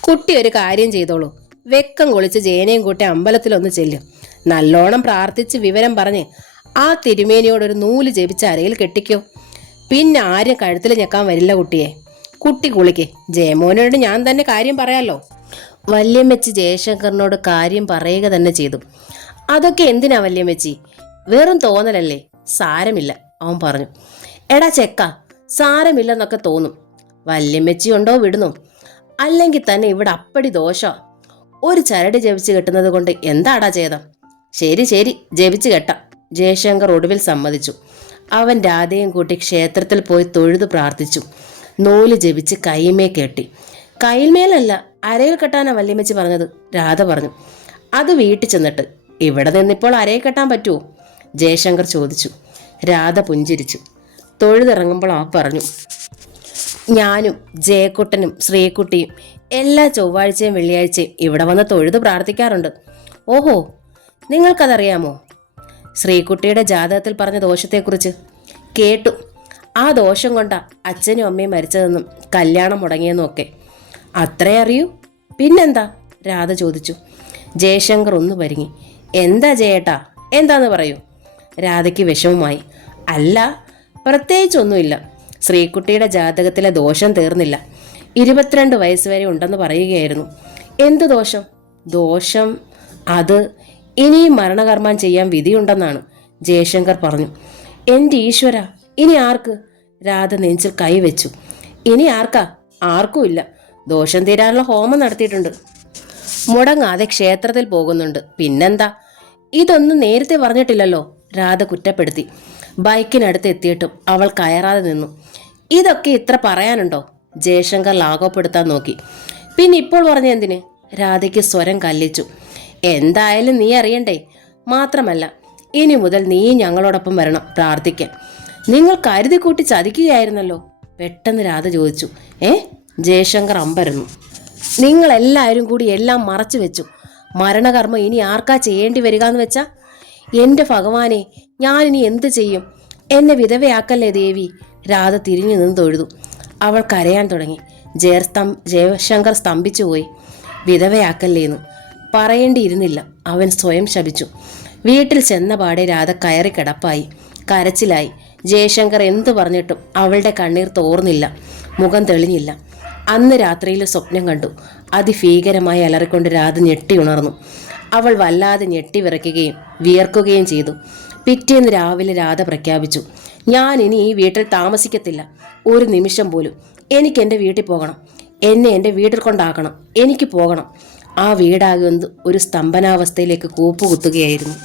കുട്ടി ഒരു കാര്യം ചെയ്തോളൂ. വെക്കം കൊളിച്ച് ജയനെയും കൂട്ടി അമ്പലത്തിലൊന്ന് ചെല്ലും. നല്ലോണം പ്രാർത്ഥിച്ച് വിവരം പറഞ്ഞ് ആ തിരുമേനിയോടൊരു നൂല് ജപിച്ച് അരയിൽ കെട്ടിക്കോ. പിന്നെ ആരും കഴുത്തിൽ ഞെക്കാൻ വരില്ല കുട്ടിയെ. കുട്ടി കുളിക്ക്. ജയമോനോട് ഞാൻ തന്നെ കാര്യം പറയാലോ. വല്യമ്മച്ചി ജയശങ്കറിനോട് കാര്യം പറയുക തന്നെ ചെയ്തു. അതൊക്കെ എന്തിനാ വല്യമ്മച്ചി? വെറും തോന്നലല്ലേ, സാരമില്ല, അവൻ പറഞ്ഞു. എടാ ചെക്ക, സാരമില്ലെന്നൊക്കെ തോന്നും, വല്യമ്മച്ചിയുണ്ടോ വിടുന്നു, അല്ലെങ്കിൽ തന്നെ ഇവിടെ അപ്പടി ദോഷം. ഒരു ചരട് ജപിച്ച് കെട്ടുന്നത് കൊണ്ട് എന്താടാ ചെയ്തം? ശരി ശരി, ജപിച്ച് കെട്ടാം. ജയശങ്കർ ഒടുവിൽ സമ്മതിച്ചു. അവൻ രാധയും കൂട്ടി ക്ഷേത്രത്തിൽ പോയി തൊഴുതു പ്രാർത്ഥിച്ചു. നൂല് ജപിച്ച് കൈമേ കെട്ടി. കൈമേലല്ല, അരയിൽ കെട്ടാനാ വല്യമ്മച്ചി പറഞ്ഞത്, രാധ പറഞ്ഞു. അത് വീട്ടിൽ ചെന്നിട്ട്. ഇവിടെ നിന്നിപ്പോൾ അരയിൽ കെട്ടാൻ പറ്റുമോ? ജയശങ്കർ ചോദിച്ചു. രാധ പുഞ്ചിരിച്ചു. തൊഴുതിറങ്ങുമ്പോൾ ആ പറഞ്ഞു, ഞാനും ജയക്കുട്ടനും ശ്രീകുട്ടിയും എല്ലാ ചൊവ്വാഴ്ചയും വെള്ളിയാഴ്ചയും ഇവിടെ വന്ന് തൊഴുത് പ്രാർത്ഥിക്കാറുണ്ട്. ഓഹോ, നിങ്ങൾക്കതറിയാമോ? ശ്രീകുട്ടിയുടെ ജാതകത്തിൽ പറഞ്ഞ ദോഷത്തെക്കുറിച്ച് കേട്ടു. ആ ദോഷം കൊണ്ടാ അച്ഛനും അമ്മയും മരിച്ചതെന്നും കല്യാണം മുടങ്ങിയെന്നും ഒക്കെ. അത്രേ അറിയൂ? പിന്നെന്താ? രാധ ചോദിച്ചു. ജയശങ്കർ ഒന്ന് പരിങ്ങി. എന്താ ജയേട്ടാ, എന്താന്ന് പറയൂ? രാധയ്ക്ക് വിഷമമായി. അല്ല, പ്രത്യേകിച്ചൊന്നുമില്ല. ശ്രീകുട്ടിയുടെ ജാതകത്തിലെ ദോഷം തീർന്നില്ല. 22 വയസ്സ് വരെ ഉണ്ടെന്ന് പറയുകയായിരുന്നു. എന്ത് ദോഷം? ദോഷം അത് ഇനിയും മരണകർമ്മം ചെയ്യാൻ വിധിയുണ്ടെന്നാണ് ജയശങ്കർ പറഞ്ഞു. എൻ്റെ ഈശ്വര, ഇനി ആർക്ക്? രാധ നെഞ്ചിൽ കൈവച്ചു. ഇനി ആർക്കാ? ആർക്കുമില്ല. ദോഷം തീരാനുള്ള ഹോമം നടത്തിയിട്ടുണ്ട്. മുടങ്ങാതെ ക്ഷേത്രത്തിൽ പോകുന്നുണ്ട്. പിന്നെന്താ? ഇതൊന്നും നേരത്തെ പറഞ്ഞിട്ടില്ലല്ലോ, രാധ കുറ്റപ്പെടുത്തി. ബൈക്കിനടുത്ത് എത്തിയിട്ടും അവൾ കയറാതെ നിന്നു. ഇതൊക്കെ ഇത്ര പറയാനുണ്ടോ? ജയശങ്കർ ലാഘവപ്പെടുത്താൻ നോക്കി. പിന്നെ ഇപ്പോൾ പറഞ്ഞ എന്തിന്? രാധയ്ക്ക് സ്വരം കല്ലിച്ചു. എന്തായാലും നീ അറിയണ്ടേ? മാത്രമല്ല, ഇനി മുതൽ നീ ഞങ്ങളോടൊപ്പം വരണം പ്രാർത്ഥിക്കാൻ. നിങ്ങൾ കരുതി കൂട്ടി ചതിക്കുകയായിരുന്നല്ലോ, പെട്ടെന്ന് രാധ ചോദിച്ചു. ജയശങ്കർ അമ്പരന്നു. നിങ്ങളെല്ലാവരും കൂടി എല്ലാം മറച്ചു വെച്ചു. മരണകർമ്മം ഇനി ആർക്കാ ചെയ്യേണ്ടി വരിക എന്ന് വെച്ചാ? എൻ്റെ ഭഗവാനെ, ഞാനിനി എന്ത് ചെയ്യും? എന്നെ വിധവയാക്കല്ലേ ദേവി. രാധ തിരിഞ്ഞു നിന്ന് തൊഴുതു. അവൾ കരയാൻ തുടങ്ങി. ജയശങ്കർ സ്തംഭിച്ചുപോയി. വിധവയാക്കല്ലേന്ന് പറയേണ്ടിയിരുന്നില്ല, അവൻ സ്വയം ശപിച്ചു. വീട്ടിൽ ചെന്ന പാടെ രാധ കയറി കിടപ്പായി, കരച്ചിലായി. ജയശങ്കർ എന്തു പറഞ്ഞിട്ടും അവളുടെ കണ്ണീർ തോർന്നില്ല, മുഖം തെളിഞ്ഞില്ല. അന്ന് രാത്രിയിൽ സ്വപ്നം കണ്ടു. അതിഭീകരമായി അലറിക്കൊണ്ട് രാധ ഞെട്ടി ഉണർന്നു. അവൾ വല്ലാതെ ഞെട്ടി വിറയ്ക്കുകയും വിയർക്കുകയും ചെയ്തു. പിറ്റേന്ന് രാവിലെ രാധ പ്രഖ്യാപിച്ചു, ഞാൻ ഇനി ഈ വീട്ടിൽ താമസിക്കത്തില്ല ഒരു നിമിഷം പോലും. എനിക്ക് എൻ്റെ വീട്ടിൽ പോകണം. എന്നെ എൻ്റെ വീട്ടിൽ കൊണ്ടാക്കണം. എനിക്ക് പോകണം. ആ വീടാകെ ഒരു സ്തംഭനാവസ്ഥയിലേക്ക് കൂപ്പുകുത്തുകയായിരുന്നു.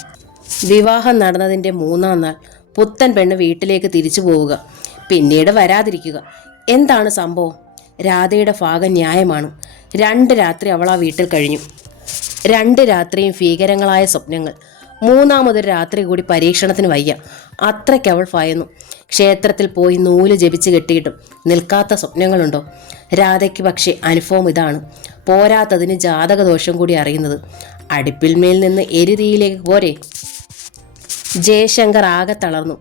വിവാഹം നടന്നതിൻ്റെ 3-ാം നാൾ പുത്തൻ പെണ്ണ് വീട്ടിലേക്ക് തിരിച്ചു പോവുക, പിന്നീട് വരാതിരിക്കുക. എന്താണ് സംഭവം? രാധയുടെ ഭാഗം ന്യായമാണ്. 2 രാത്രി അവൾ ആ വീട്ടിൽ കഴിഞ്ഞു. 2 രാത്രിയും ഭീകരങ്ങളായ സ്വപ്നങ്ങൾ. 3-ാമതൊരു രാത്രി കൂടി പരീക്ഷണത്തിന് വയ്യ. അത്രയ്ക്ക് അവൾ ഭയന്നു. ക്ഷേത്രത്തിൽ പോയി നൂല് ജപിച്ച് കെട്ടിയിട്ടും നിൽക്കാത്ത സ്വപ്നങ്ങളുണ്ടോ? രാധയ്ക്ക് പക്ഷേ അനുഭവം ഇതാണ്. പോരാത്തതിന് ജാതകദോഷം കൂടി അറിയുന്നത്. അടുപ്പിൽമേൽ നിന്ന് എരിതീയിലേക്ക് പോരെ. ജയശങ്കർ ആകെ തളർന്നു.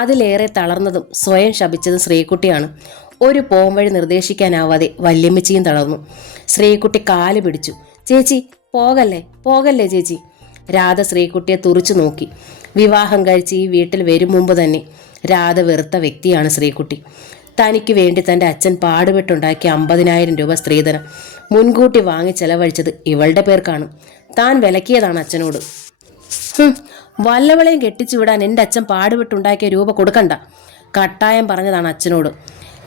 അതിലേറെ തളർന്നതും സ്വയം ശപിച്ചതും ശ്രീകുട്ടിയാണ്. ഒരു പോംവഴി നിർദ്ദേശിക്കാനാവാതെ വല്യമ്മച്ചിയും തളർന്നു. ശ്രീകുട്ടി കാല് പിടിച്ചു. ചേച്ചി പോകല്ലേ, പോകല്ലേ ചേച്ചി. രാധ ശ്രീകുട്ടിയെ തുറിച്ചു നോക്കി. വിവാഹം കഴിച്ച് ഈ വീട്ടിൽ വരും മുമ്പ് തന്നെ രാധ വെറുത്ത വ്യക്തിയാണ് ശ്രീകുട്ടി. തനിക്ക് വേണ്ടി തൻ്റെ അച്ഛൻ പാടുപെട്ടുണ്ടാക്കിയ 50,000 രൂപ സ്ത്രീധനം മുൻകൂട്ടി വാങ്ങി ചെലവഴിച്ചത് ഇവളുടെ പേർക്കാണ്. താൻ വിലക്കിയതാണ് അച്ഛനോട്. വല്ലവളെയും കെട്ടിച്ചുവിടാൻ എൻ്റെ അച്ഛൻ പാടുപെട്ടുണ്ടാക്കിയ രൂപ കൊടുക്കണ്ട, കട്ടായം പറഞ്ഞതാണ് അച്ഛനോട്.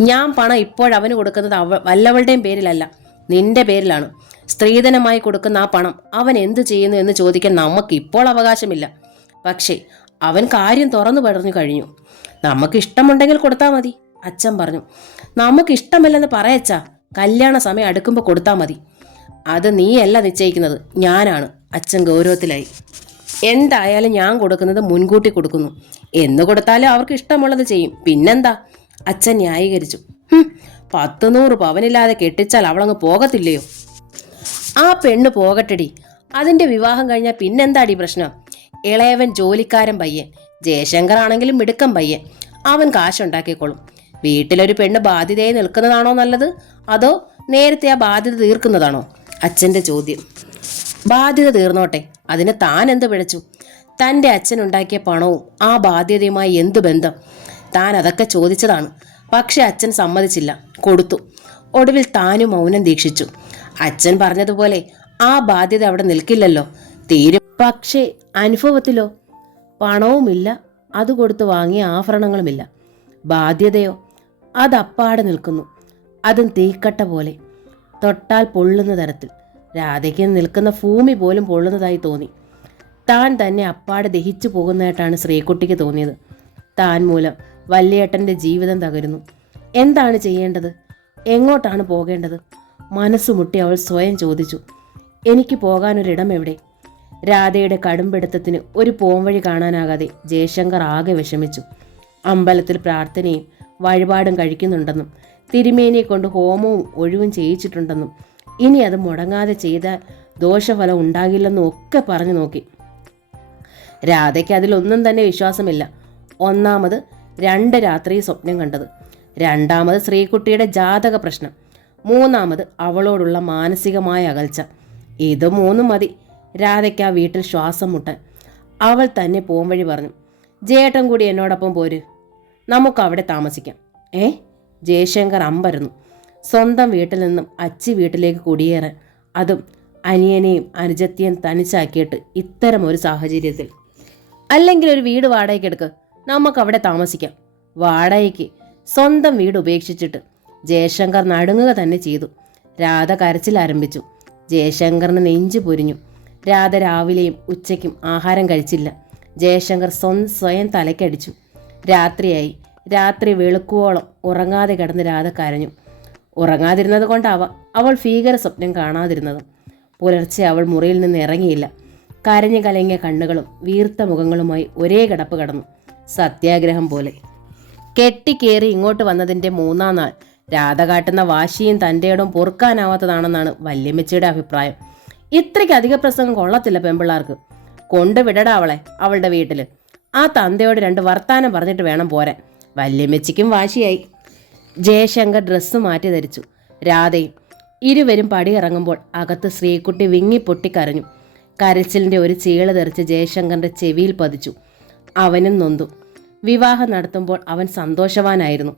ഞാൻ പണം ഇപ്പോഴവന് കൊടുക്കുന്നത് വല്ലവളുടെയും പേരിലല്ല, നിന്റെ പേരിലാണ്. സ്ത്രീധനമായി കൊടുക്കുന്ന ആ പണം അവൻ എന്തു ചെയ്യുന്നു എന്ന് ചോദിക്കാൻ നമുക്ക് ഇപ്പോൾ അവകാശമില്ല. പക്ഷേ അവൻ കാര്യം തുറന്നു പറഞ്ഞു കഴിഞ്ഞു. നമുക്ക് ഇഷ്ടമുണ്ടെങ്കിൽ കൊടുത്താൽ മതി, അച്ഛൻ പറഞ്ഞു. നമുക്ക് ഇഷ്ടമല്ലെന്ന് പറയച്ചാ, കല്യാണ സമയം അടുക്കുമ്പോൾ കൊടുത്താൽ മതി. അത് നീയല്ല നിശ്ചയിക്കുന്നത്, ഞാനാണ്. അച്ഛൻ ഗൗരവത്തിലായി. എന്തായാലും ഞാൻ കൊടുക്കുന്നത് മുൻകൂട്ടി കൊടുക്കുന്നു. എന്ന് കൊടുത്താലും അവർക്ക് ഇഷ്ടമുള്ളത് ചെയ്യും, പിന്നെന്താ? അച്ഛൻ ന്യായീകരിച്ചു. 100 പവനില്ലാതെ കെട്ടിച്ചാൽ അവളങ്ങ് പോകത്തില്ലയോ? ആ പെണ്ണ് പോകട്ടെടി, അതിൻ്റെ വിവാഹം കഴിഞ്ഞാൽ പിന്നെന്താടി പ്രശ്നം? ഇളയവൻ ജോലിക്കാരൻ പയ്യൻ, ജയശങ്കർ ആണെങ്കിലും മിടുക്കൻ പയ്യൻ. അവൻ കാശുണ്ടാക്കിക്കോളും. വീട്ടിലൊരു പെണ്ണ് ബാധ്യതയായി നിൽക്കുന്നതാണോ നല്ലത്, അതോ നേരത്തെ ആ ബാധ്യത തീർക്കുന്നതാണോ? അച്ഛൻ്റെ ചോദ്യം. ബാധ്യത തീർന്നോട്ടെ, അതിന് താൻ എന്ത് പിഴച്ചു? തൻ്റെ അച്ഛനുണ്ടാക്കിയ പണവും ആ ബാധ്യതയുമായി എന്തു ബന്ധം? താൻ അതൊക്കെ ചോദിച്ചതാണ്. പക്ഷെ അച്ഛൻ സമ്മതിച്ചില്ല, കൊടുത്തു. ഒടുവിൽ താനും മൗനം ദീക്ഷിച്ചു. അച്ഛൻ പറഞ്ഞതുപോലെ ആ ബാധ്യത അവിടെ നിൽക്കില്ലല്ലോ, തീരും. പക്ഷേ അനുഭവത്തിലോ? പണവുമില്ല, അത് കൊടുത്ത് വാങ്ങിയ ആഭരണങ്ങളുമില്ല. ബാധ്യതയോ? അതപ്പാടെ നിൽക്കുന്നു. അതും തീക്കട്ട പോലെ, തൊട്ടാൽ പൊള്ളുന്ന തരത്തിൽ. രാധയ്ക്ക് നിൽക്കുന്ന ഭൂമി പോലും പൊള്ളുന്നതായി തോന്നി. താൻ തന്നെ അപ്പാടെ ദഹിച്ചു പോകുന്നതായിട്ടാണ് ശ്രീകുട്ടിക്ക് തോന്നിയത്. താൻ മൂലം വല്യേട്ടൻ്റെ ജീവിതം തകരുന്നു. എന്താണ് ചെയ്യേണ്ടത്? എങ്ങോട്ടാണ് പോകേണ്ടത്? മനസ്സുമുട്ടി അവൾ സ്വയം ചോദിച്ചു. എനിക്ക് പോകാനൊരിടം എവിടെ? രാധയുടെ കടുംപിടുത്തത്തിന് ഒരു പോംവഴി കാണാനാകാതെ ജയശങ്കർ ആകെ വിഷമിച്ചു. അമ്പലത്തിൽ പ്രാർത്ഥനയും വഴിപാടും കഴിക്കുന്നുണ്ടെന്നും തിരുമേനിയെ കൊണ്ട് ഹോമവും ഒഴിവും ചെയ്യിച്ചിട്ടുണ്ടെന്നും ഇനി അത് മുടങ്ങാതെ ചെയ്താൽ ദോഷഫലം ഉണ്ടാകില്ലെന്നും ഒക്കെ പറഞ്ഞു നോക്കി. രാധയ്ക്ക് അതിലൊന്നും തന്നെ വിശ്വാസമില്ല. ഒന്നാമത് 2 രാത്രി സ്വപ്നം കണ്ടത്, രണ്ടാമത് ശ്രീകുട്ടിയുടെ ജാതക പ്രശ്നം, മൂന്നാമത് അവളോടുള്ള മാനസികമായ അകൽച്ച. ഇത് മൂന്നും മതി രാധയ്ക്ക് ആ വീട്ടിൽ ശ്വാസം മുട്ടാൻ. അവൾ തന്നെ പോംവഴി പറഞ്ഞു. ജയേട്ടൻ കൂടി എന്നോടൊപ്പം പോര്, നമുക്കവിടെ താമസിക്കാം. ജയശങ്കർ അമ്പരന്നു. സ്വന്തം വീട്ടിൽ നിന്നും അച്ചി വീട്ടിലേക്ക് കുടിയേറാൻ, അതും അനിയനെയും അനുജത്തിയും തനിച്ചാക്കിയിട്ട് ഇത്തരം ഒരു സാഹചര്യത്തിൽ. അല്ലെങ്കിൽ ഒരു വീട് വാടകയ്ക്ക് എടുക്ക്, നമുക്കവിടെ താമസിക്കാം. വാടകയ്ക്ക് സ്വന്തം വീട് ഉപേക്ഷിച്ചിട്ട് ജയശങ്കർ നടുങ്ങുക തന്നെ ചെയ്തു. രാധ കരച്ചിലാരംഭിച്ചു. ജയശങ്കറിന് നെഞ്ചു പൊരിഞ്ഞു. രാധ രാവിലെയും ഉച്ചയ്ക്കും ആഹാരം കഴിച്ചില്ല. ജയശങ്കർ സ്വയം തലയ്ക്കടിച്ചു. രാത്രിയായി. രാത്രി വെളുക്കുവോളം ഉറങ്ങാതെ കിടന്ന് രാധ കരഞ്ഞു. ഉറങ്ങാതിരുന്നത് കൊണ്ടാവാം അവൾ ഭീകര സ്വപ്നം കാണാതിരുന്നത്. പുലർച്ചെ അവൾ മുറിയിൽ നിന്ന് ഇറങ്ങിയില്ല. കരഞ്ഞു കലങ്ങിയ കണ്ണുകളും വീർത്ത മുഖങ്ങളുമായി ഒരേ കിടപ്പ് കടന്നു, സത്യാഗ്രഹം പോലെ. കെട്ടിക്കേറി ഇങ്ങോട്ട് വന്നതിൻ്റെ 3-ാം നാൾ രാധ കാട്ടുന്ന വാശിയും തൻ്റെയിടവും പൊറുക്കാനാവാത്തതാണെന്നാണ് വല്യമ്മച്ചിയുടെ അഭിപ്രായം. ഇത്രയ്ക്ക് അധിക പ്രസംഗം കൊള്ളത്തില്ല പെമ്പിള്ളാർക്ക്. കൊണ്ടുവിടടാ അവളെ അവളുടെ വീട്ടിൽ. ആ തന്തയോട് 2 വർത്താനം പറഞ്ഞിട്ട് വേണം പോരാൻ. വല്യമ്മച്ചിക്കും വാശിയായി. ജയശങ്കർ ഡ്രസ്സ് മാറ്റി ധരിച്ചു. രാധയും. ഇരുവരും പടിയിറങ്ങുമ്പോൾ അകത്ത് ശ്രീകുട്ടി വിങ്ങിപ്പൊട്ടിക്കരഞ്ഞു. കരച്ചിലിൻ്റെ ഒരു ചീള് തെറിച്ച് ജയശങ്കറിൻ്റെ ചെവിയിൽ പതിച്ചു. അവനും നൊന്തു. വിവാഹം നടത്തുമ്പോൾ അവൻ സന്തോഷവാനായിരുന്നു.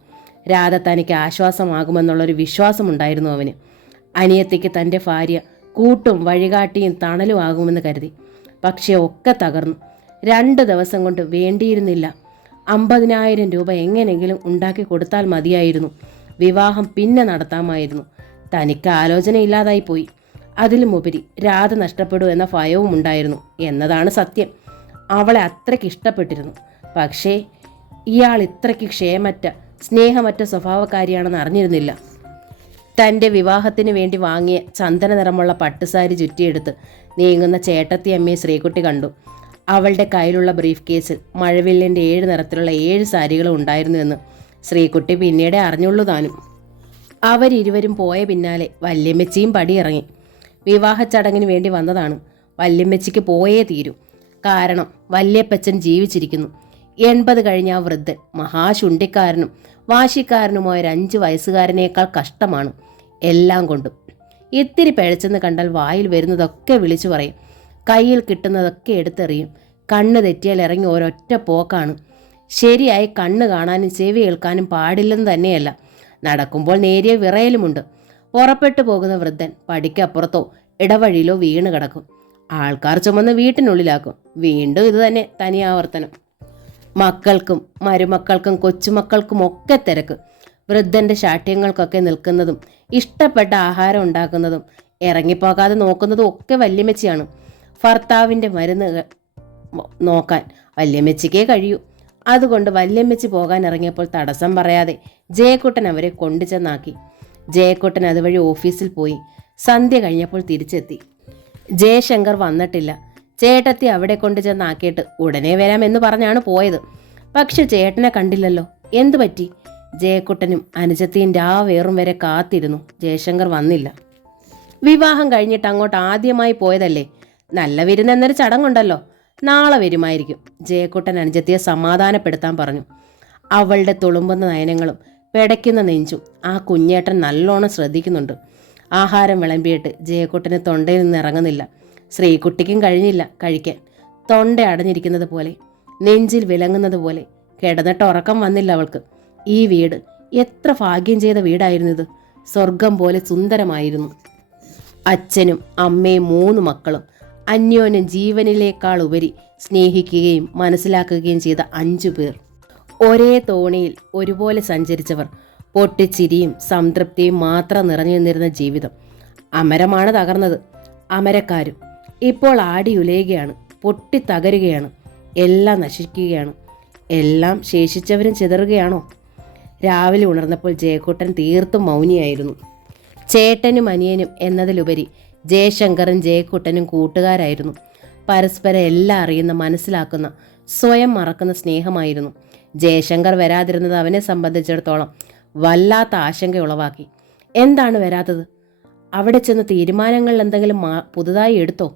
രാധ തനിക്ക് ആശ്വാസമാകുമെന്നുള്ളൊരു വിശ്വാസമുണ്ടായിരുന്നു അവന്. അനിയത്തിക്ക് തൻ്റെ ഭാര്യ കൂട്ടും വഴികാട്ടിയും തണലും ആകുമെന്ന് കരുതി. പക്ഷേ ഒക്കെ തകർന്നു. 2 ദിവസം കൊണ്ട് വേണ്ടിയിരുന്നില്ല. 50,000 രൂപ എങ്ങനെയെങ്കിലും ഉണ്ടാക്കി കൊടുത്താൽ മതിയായിരുന്നു. വിവാഹം പിന്നെ നടത്താമായിരുന്നു. തനിക്ക് ആലോചനയില്ലാതായി പോയി. അതിലുമുപരി രാധ നഷ്ടപ്പെടൂ എന്ന ഭയവും ഉണ്ടായിരുന്നു എന്നതാണ് സത്യം. അവളെ അത്രയ്ക്ക് ഇഷ്ടപ്പെട്ടിരുന്നു. പക്ഷേ ഇയാൾ ഇത്രയ്ക്ക് ക്ഷേമറ്റ സ്നേഹമറ്റ സ്വഭാവക്കാരിയാണെന്ന് അറിഞ്ഞിരുന്നില്ല. തൻ്റെ വിവാഹത്തിന് വേണ്ടി വാങ്ങിയ ചന്ദന നിറമുള്ള പട്ടുസാരി ചുറ്റിയെടുത്ത് നീങ്ങുന്ന ചേട്ടത്തി അമ്മയെ ശ്രീകുട്ടി കണ്ടു. അവളുടെ കയ്യിലുള്ള ബ്രീഫ് കേസിൽ മഴവില്ലിൻ്റെ 7 നിറത്തിലുള്ള 7 സാരികളും ഉണ്ടായിരുന്നു എന്ന് ശ്രീകുട്ടി പിന്നീട് അറിഞ്ഞുള്ളൂ താനും. അവരിരുവരും പോയ പിന്നാലെ വല്യമ്മച്ചിയും പടിയിറങ്ങി. വിവാഹ ചടങ്ങിന് വേണ്ടി വന്നതാണ്. വല്യമ്മച്ചിക്ക് പോയേ തീരൂ. കാരണം വല്യപ്പച്ചൻ ജീവിച്ചിരിക്കുന്നു. 80 കഴിഞ്ഞ ആ വൃദ്ധൻ മഹാശുണ്ടിക്കാരനും വാശിക്കാരനുമായ 5 വയസ്സുകാരനേക്കാൾ കഷ്ടമാണ് എല്ലാം കൊണ്ടും. ഇത്തിരി പിഴച്ചെന്ന് കണ്ടാൽ വായിൽ വരുന്നതൊക്കെ വിളിച്ചു പറയും. കയ്യിൽ കിട്ടുന്നതൊക്കെ എടുത്തെറിയും. കണ്ണ് തെറ്റിയാൽ ഇറങ്ങി ഒരൊറ്റ പോക്കാണ്. ശരിയായി കണ്ണ് കാണാനും ചെവി കേൾക്കാനും പാടില്ലെന്ന് തന്നെയല്ല, നടക്കുമ്പോൾ നേരിയ വിറയലുമുണ്ട്. പുറപ്പെട്ടു പോകുന്ന വൃദ്ധൻ പടിക്കപ്പുറത്തോ ഇടവഴിയിലോ വീണ് കിടക്കും. ആൾക്കാർ ചുമന്ന് വീട്ടിനുള്ളിലാക്കും. വീണ്ടും ഇത് തന്നെ തനിയാവർത്തനം. മക്കൾക്കും മരുമക്കൾക്കും കൊച്ചുമക്കൾക്കും ഒക്കെ തിരക്ക്. വൃദ്ധൻ്റെ ശാഠ്യങ്ങൾക്കൊക്കെ നിൽക്കുന്നതും ഇഷ്ടപ്പെട്ട ആഹാരം ഉണ്ടാക്കുന്നതും ഇറങ്ങിപ്പോകാതെ നോക്കുന്നതും ഒക്കെ വല്യമ്മച്ചിയാണ്. ഭർത്താവിൻ്റെ മരുന്ന് നോക്കാൻ വല്യമ്മച്ചിക്കേ കഴിയൂ. അതുകൊണ്ട് വല്യമ്മച്ചി പോകാൻ ഇറങ്ങിയപ്പോൾ തടസ്സം പറയാതെ ജയക്കുട്ടൻ അവരെ കൊണ്ടുചെന്നാക്കി. ജയക്കുട്ടൻ അതുവഴി ഓഫീസിൽ പോയി. സന്ധ്യ കഴിഞ്ഞപ്പോൾ തിരിച്ചെത്തി. ജയശങ്കർ വന്നിട്ടില്ല. ചേട്ടത്തി അവിടെ കൊണ്ടുചെന്നാക്കിയിട്ട് ഉടനെ വരാമെന്ന് പറഞ്ഞാണ് പോയത്. പക്ഷെ ചേട്ടനെ കണ്ടില്ലല്ലോ. എന്തു പറ്റി? ജയക്കുട്ടനും അനുജത്തിയും രാവേറും വരെ കാത്തിരുന്നു. ജയശങ്കർ വന്നില്ല. വിവാഹം കഴിഞ്ഞിട്ട് അങ്ങോട്ട് ആദ്യമായി പോയതല്ലേ. നല്ല വിരുന്നെന്നൊരു ചടങ്ങുണ്ടല്ലോ, നാളെ വരുമായിരിക്കും. ജയക്കുട്ടൻ അനുജത്തിയെ സമാധാനപ്പെടുത്താൻ പറഞ്ഞു. അവളുടെ തുളുമ്പുന്ന നയനങ്ങളും പെടയ്ക്കുന്ന നെഞ്ചും ആ കുഞ്ഞേട്ടൻ നല്ലോണം ശ്രദ്ധിക്കുന്നുണ്ട്. ആഹാരം വിളമ്പിയിട്ട് ജയക്കുട്ടന് തൊണ്ടയിൽ നിന്ന് ഇറങ്ങുന്നില്ല. ശ്രീകുട്ടിക്കും കഴിഞ്ഞില്ല കഴിക്കാൻ. തൊണ്ട അടഞ്ഞിരിക്കുന്നത് പോലെ, നെഞ്ചിൽ വിലങ്ങുന്നത് പോലെ. കിടന്നിട്ട് ഉറക്കം വന്നില്ല അവൾക്ക്. ഈ വീട് എത്ര ഭാഗ്യം ചെയ്ത വീടായിരുന്നു ഇത്. സ്വർഗം പോലെ സുന്ദരമായിരുന്നു. അച്ഛനും അമ്മയും 3 മക്കളും അന്യോന്യം ജീവനിലേക്കാൾ ഉപരി സ്നേഹിക്കുകയും മനസ്സിലാക്കുകയും ചെയ്ത 5 പേർ. ഒരേ തോണിയിൽ ഒരുപോലെ സഞ്ചരിച്ചവർ. പൊട്ടിച്ചിരിയും സംതൃപ്തിയും മാത്രം നിറഞ്ഞു നിന്നിരുന്ന ജീവിതം അമരമാണ് തകർന്നത്. അമരക്കാരും ഇപ്പോൾ ആടിയുലയുകയാണ്, പൊട്ടിത്തകരുകയാണ്, എല്ലാം നശിക്കുകയാണ്. എല്ലാം ശേഷിച്ചവരും ചിതറുകയാണോ? രാവിലെ ഉണർന്നപ്പോൾ ജയക്കുട്ടൻ തീർത്തും മൗനിയായിരുന്നു. ചേട്ടനും അനിയനും എന്നതിലുപരി ജയശങ്കറും ജയക്കുട്ടനും കൂട്ടുകാരായിരുന്നു. പരസ്പരം എല്ലാം അറിയുന്ന, മനസ്സിലാക്കുന്ന, സ്വയം മറക്കുന്ന സ്നേഹമായിരുന്നു. ജയശങ്കർ വരാതിരുന്നത് അവനെ സംബന്ധിച്ചിടത്തോളം വല്ലാത്ത ആശങ്ക ഉളവാക്കി. എന്താണ് വരാത്തത്? അവിടെ ചെന്ന് തീരുമാനങ്ങളിൽ എന്തെങ്കിലും പുതുതായി എടുത്തോ?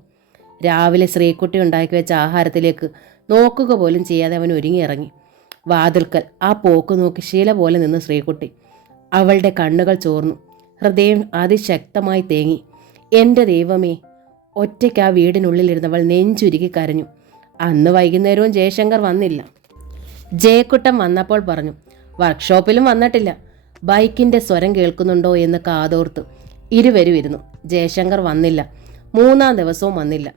രാവിലെ ശ്രീകുട്ടി ഉണ്ടാക്കി വെച്ച ആഹാരത്തിലേക്ക് നോക്കുക പോലും ചെയ്യാതെ അവൻ ഒരുങ്ങിയിറങ്ങി. വാതിൽക്കൽ ആ പോക്ക് നോക്കി ശീല പോലെ നിന്ന് ശ്രീകുട്ടി. അവളുടെ കണ്ണുകൾ ചോർന്നു, ഹൃദയം അതിശക്തമായി തേങ്ങി. എൻ്റെ ദൈവമേ! ഒറ്റയ്ക്ക് ആ വീടിനുള്ളിലിരുന്നവൾ നെഞ്ചുരുക്കി കരഞ്ഞു. അന്ന് വൈകുന്നേരവും ജയശങ്കർ വന്നില്ല. ജയക്കുട്ടൻ വന്നപ്പോൾ പറഞ്ഞു, വർക്ക്ഷോപ്പിലും വന്നിട്ടില്ല. ബൈക്കിൻ്റെ സ്വരം കേൾക്കുന്നുണ്ടോ എന്ന് കാതോർത്തു ഇരുവരും ഇരുന്നു. ജയശങ്കർ വന്നില്ല. 3-ാം ദിവസവും വന്നില്ല.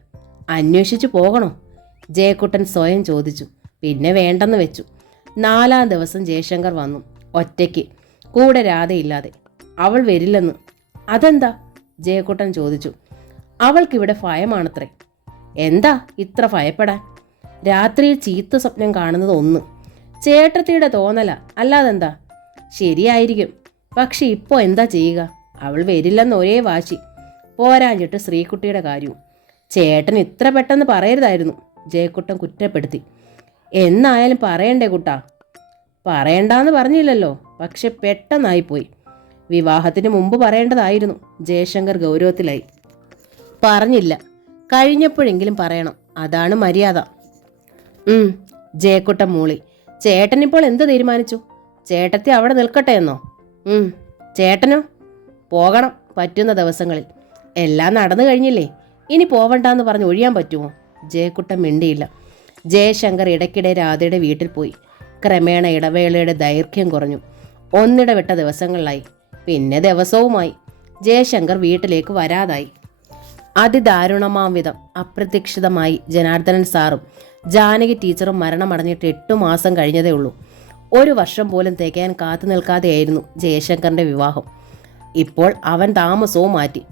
അന്വേഷിച്ചു പോകണോ? ജയക്കുട്ടൻ സ്വയം ചോദിച്ചു. പിന്നെ വേണ്ടെന്ന് വെച്ചു. 4-ാം ദിവസം ജയശങ്കർ വന്നു, ഒറ്റയ്ക്ക്, കൂടെ രാധയില്ലാതെ. അവൾ വരില്ലെന്ന്. അതെന്താ? ജയക്കുട്ടൻ ചോദിച്ചു. അവൾക്കിവിടെ ഭയമാണത്രേ. എന്താ ഇത്ര ഭയപ്പെടാൻ? രാത്രിയിൽ ചീത്ത സ്വപ്നം കാണുന്നത് ഒന്ന്. ചേട്ടത്തിയുടെ തോന്നല, അല്ലാതെന്താ? ശരിയായിരിക്കും. പക്ഷെ ഇപ്പോൾ എന്താ ചെയ്യുക? അവൾ വരില്ലെന്ന് ഒരേ വാശി. പോരാഞ്ഞിട്ട് ശ്രീകുട്ടിയുടെ കാര്യവും. ചേട്ടൻ ഇത്ര പെട്ടെന്ന് പറയരുതായിരുന്നു, ജയക്കുട്ടൻ കുറ്റപ്പെടുത്തി. എന്നായാലും പറയണ്ടേ കുട്ടാ? പറയണ്ടെന്ന് പറഞ്ഞില്ലല്ലോ, പക്ഷെ പെട്ടെന്നായിപ്പോയി. വിവാഹത്തിന് മുമ്പ് പറയേണ്ടതായിരുന്നു. ജയശങ്കർ ഗൗരവത്തിലായി. പറഞ്ഞില്ല, കഴിഞ്ഞപ്പോഴെങ്കിലും പറയണം, അതാണ് മര്യാദ. ജയക്കുട്ടൻ മൂളി. ചേട്ടനിപ്പോൾ എന്ത് തീരുമാനിച്ചു? ചേട്ടത്തി അവിടെ നിൽക്കട്ടെ എന്നോ? ചേട്ടനോ? പോകണം, പറ്റുന്ന ദിവസങ്ങളിൽ. എല്ലാം നടന്നു കഴിഞ്ഞില്ലേ, ഇനി പോവണ്ടെന്ന് പറഞ്ഞ് ഒഴിയാൻ പറ്റുമോ? ജയക്കുട്ടൻ മിണ്ടിയില്ല. ജയശങ്കർ ഇടയ്ക്കിടെ രാധയുടെ വീട്ടിൽ പോയി. ക്രമേണ ഇടവേളയുടെ ദൈർഘ്യം കുറഞ്ഞു. ഒന്നിടവിട്ട ദിവസങ്ങളിലായി, പിന്നെ ദിവസവുമായി. ജയശങ്കർ വീട്ടിലേക്ക് വരാതായി. അതിദാരുണമാം വിധം അപ്രതീക്ഷിതമായി ജനാർദ്ദനൻ സാറും ജാനകി ടീച്ചറും മരണമടഞ്ഞിട്ട് 8 മാസം കഴിഞ്ഞതേ ഉള്ളൂ. 1 വർഷം പോലും തികയാൻ കാത്തു നിൽക്കാതെയായിരുന്നു ജയശങ്കറിൻ്റെ വിവാഹം. ഇപ്പോൾ അവൻ താമസവും മാറ്റി.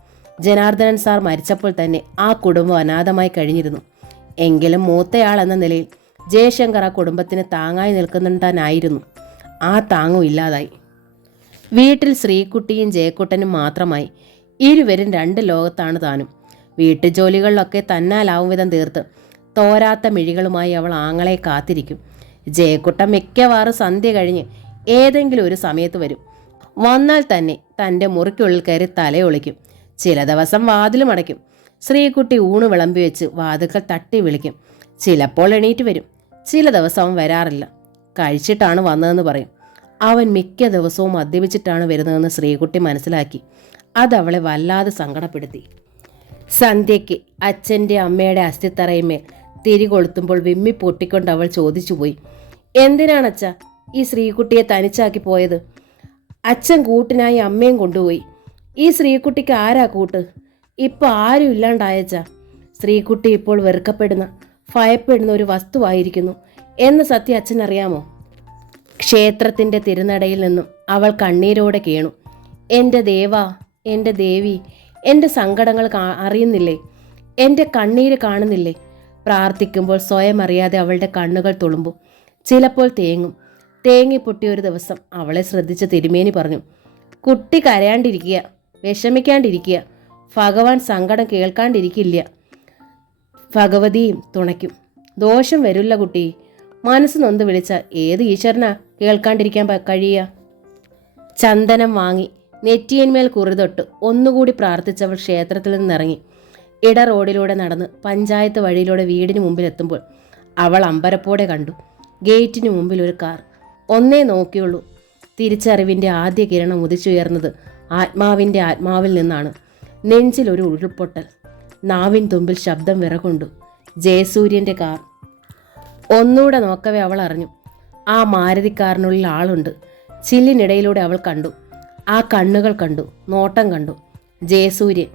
ജനാർദ്ദനൻ സാർ മരിച്ചപ്പോൾ തന്നെ ആ കുടുംബം അനാഥമായി കഴിഞ്ഞിരുന്നു. എങ്കിലും മൂത്തയാൾ എന്ന നിലയിൽ ജയശങ്കർ ആ കുടുംബത്തിന് താങ്ങായി നിൽക്കുന്നുണ്ടായിരുന്നു. ആ താങ്ങും ഇല്ലാതായി. വീട്ടിൽ ശ്രീകുട്ടിയും ജയക്കുട്ടനും മാത്രമായി. ഇരുവരും 2 ലോകത്താണ് താനും. വീട്ടുജോലികളിലൊക്കെ തന്നാലാവും വിധം തീർത്ത് തോരാത്ത മിഴികളുമായി അവൾ ആങ്ങളെ കാത്തിരിക്കും. ജയക്കുട്ടൻ മിക്കവാറും സന്ധ്യ കഴിഞ്ഞ് ഏതെങ്കിലും ഒരു സമയത്ത് വരും. വന്നാൽ തന്നെ തൻ്റെ മുറിക്കുള്ളിൽ കയറി തലയൊളിക്കും. ചില ദിവസം വാതിലും അടയ്ക്കും. ശ്രീകുട്ടി ഊണ് വിളമ്പി വെച്ച് വാതിൽക്കൽ തട്ടി വിളിക്കും. ചിലപ്പോൾ എണീറ്റ് വരും. ചില ദിവസം അവൻ വരാറില്ല. കഴിച്ചിട്ടാണ് വന്നതെന്ന് പറയും. അവൻ മിക്ക ദിവസവും മദ്യപിച്ചിട്ടാണ് വരുന്നതെന്ന് ശ്രീകുട്ടി മനസ്സിലാക്കി. അതവളെ വല്ലാതെ സങ്കടപ്പെടുത്തി. സന്ധ്യയ്ക്ക് അച്ഛൻ്റെ അമ്മയുടെ അസ്ഥിത്തറയുമേൽ തിരി കൊളുത്തുമ്പോൾ വിമ്മി പൊട്ടിക്കൊണ്ട് അവൾ ചോദിച്ചുപോയി, എന്തിനാണച്ഛ ഈ ശ്രീകുട്ടിയെ തനിച്ചാക്കി പോയത്? അച്ഛൻ കൂട്ടിനായി അമ്മയും കൊണ്ടുപോയി. ഈ ശ്രീകുട്ടിക്ക് ആരാ കൂട്ട്? ഇപ്പോൾ ആരും ഇല്ലാണ്ടായച്ച. ശ്രീകുട്ടി ഇപ്പോൾ വെറുക്കപ്പെടുന്ന, ഭയപ്പെടുന്ന ഒരു വസ്തുവായിരിക്കുന്നു എന്ന് സത്യം അച്ഛനറിയാമോ? ക്ഷേത്രത്തിൻ്റെ തിരുനടയിൽ നിന്നും അവൾ കണ്ണീരോടെ കേണു. എൻ്റെ ദേവാ, എൻ്റെ ദേവി, എൻ്റെ സങ്കടങ്ങൾ അറിയുന്നില്ലേ? എൻ്റെ കണ്ണീര് കാണുന്നില്ലേ? പ്രാർത്ഥിക്കുമ്പോൾ സ്വയം അറിയാതെ അവളുടെ കണ്ണുകൾ തുളുമ്പും. ചിലപ്പോൾ തേങ്ങും. തേങ്ങിപ്പൊട്ടിയ ഒരു ദിവസം അവളെ ശ്രദ്ധിച്ച് തിരുമേനി പറഞ്ഞു, കുട്ടി കരയാണ്ടിരിക്കുക, വിഷമിക്കാണ്ടിരിക്കുക. ഭഗവാൻ സങ്കടം കേൾക്കാണ്ടിരിക്കില്ല. ഭഗവതിയും തുണയ്ക്കും. ദോഷം വരില്ല കുട്ടി. മനസ്സ് നൊന്ത് വിളിച്ചാൽ ഏത് ഈശ്വരനാ കേൾക്കാണ്ടിരിക്കാൻ കഴിയുക? ചന്ദനം വാങ്ങി നെറ്റിയന്മേൽ കുറിതൊട്ട് ഒന്നുകൂടി പ്രാർത്ഥിച്ചവൾ ക്ഷേത്രത്തിൽ നിന്നിറങ്ങി. ഇട റോഡിലൂടെ നടന്ന് പഞ്ചായത്ത് വഴിയിലൂടെ വീടിന് മുമ്പിലെത്തുമ്പോൾ അവൾ അമ്പരപ്പോടെ കണ്ടു. ഗേറ്റിന് മുമ്പിൽ ഒരു കാർ. ഒന്നേ നോക്കിയുള്ളൂ. തിരിച്ചറിവിൻ്റെ ആദ്യ കിരണം ഉദിച്ചുയർന്നത് ആത്മാവിൻ്റെ ആത്മാവിൽ നിന്നാണ്. നെഞ്ചിലൊരു ഉരുൾപൊട്ടൽ. നാവിൻ തുമ്പിൽ ശബ്ദം വിറകൊണ്ടു. ജയസൂര്യൻ്റെ കാർ. ഒന്നുകൂടെ നോക്കവേ അവൾ അറിഞ്ഞു, ആ മാരുതിക്കാറിനുള്ളിൽ ആളുണ്ട്. ചില്ലിനിടയിലൂടെ അവൾ കണ്ടു. ആ കണ്ണുകൾ കണ്ടു, നോട്ടം കണ്ടു. ജയസൂര്യൻ.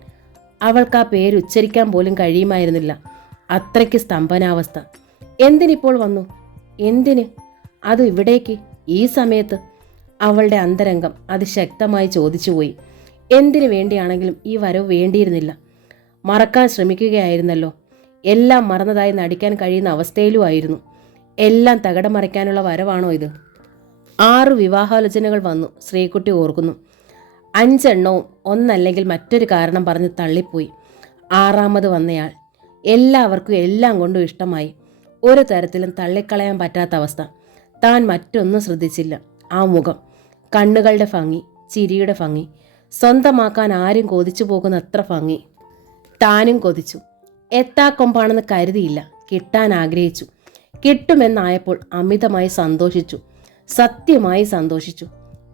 അവൾക്ക് ആ പേര് ഉച്ചരിക്കാൻ പോലും കഴിയുമായിരുന്നില്ല. അത്രയ്ക്ക് സ്തംഭനാവസ്ഥ. എന്തിനിപ്പോൾ വന്നു? എന്തിന്? അത് ഇവിടേക്ക്, ഈ സമയത്ത്? അവളുടെ അന്തരംഗം അതിശക്തമായി ചോദിച്ചുപോയി. എന്തിനു വേണ്ടിയാണെങ്കിലും ഈ വരവ് വേണ്ടിയിരുന്നില്ല. മറക്കാൻ ശ്രമിക്കുകയായിരുന്നല്ലോ. എല്ലാം മറന്നതായി നടിക്കാൻ കഴിയുന്ന അവസ്ഥയിലുമായിരുന്നു. എല്ലാം തകിടം മറിക്കാനുള്ള വരവാണോ ഇത്? 6 വിവാഹാലോചനകൾ വന്നു. ശ്രീകുട്ടി ഓർക്കുന്നു. 5 എണ്ണവും ഒന്നല്ലെങ്കിൽ മറ്റൊരു കാരണം പറഞ്ഞ് തള്ളിപ്പോയി. 6ാമത് വന്നയാൾ. എല്ലാവർക്കും എല്ലാം കൊണ്ടും ഇഷ്ടമായി. ഒരു തരത്തിലും തള്ളിക്കളയാൻ പറ്റാത്ത അവസ്ഥ. താൻ മറ്റൊന്നും ശ്രദ്ധിച്ചില്ല. ആ മുഖം, കണ്ണുകളുടെ ഭംഗി, ചിരിയുടെ ഭംഗി, സ്വന്തമാക്കാൻ ആരും കൊതിച്ചു പോകുന്ന അത്ര ഭംഗി. താനും കൊതിച്ചു. എത്താക്കൊമ്പാണെന്ന് കരുതിയില്ല. കിട്ടാൻ ആഗ്രഹിച്ചു. കിട്ടുമെന്നായപ്പോൾ അമിതമായി സന്തോഷിച്ചു. സത്യമായി സന്തോഷിച്ചു.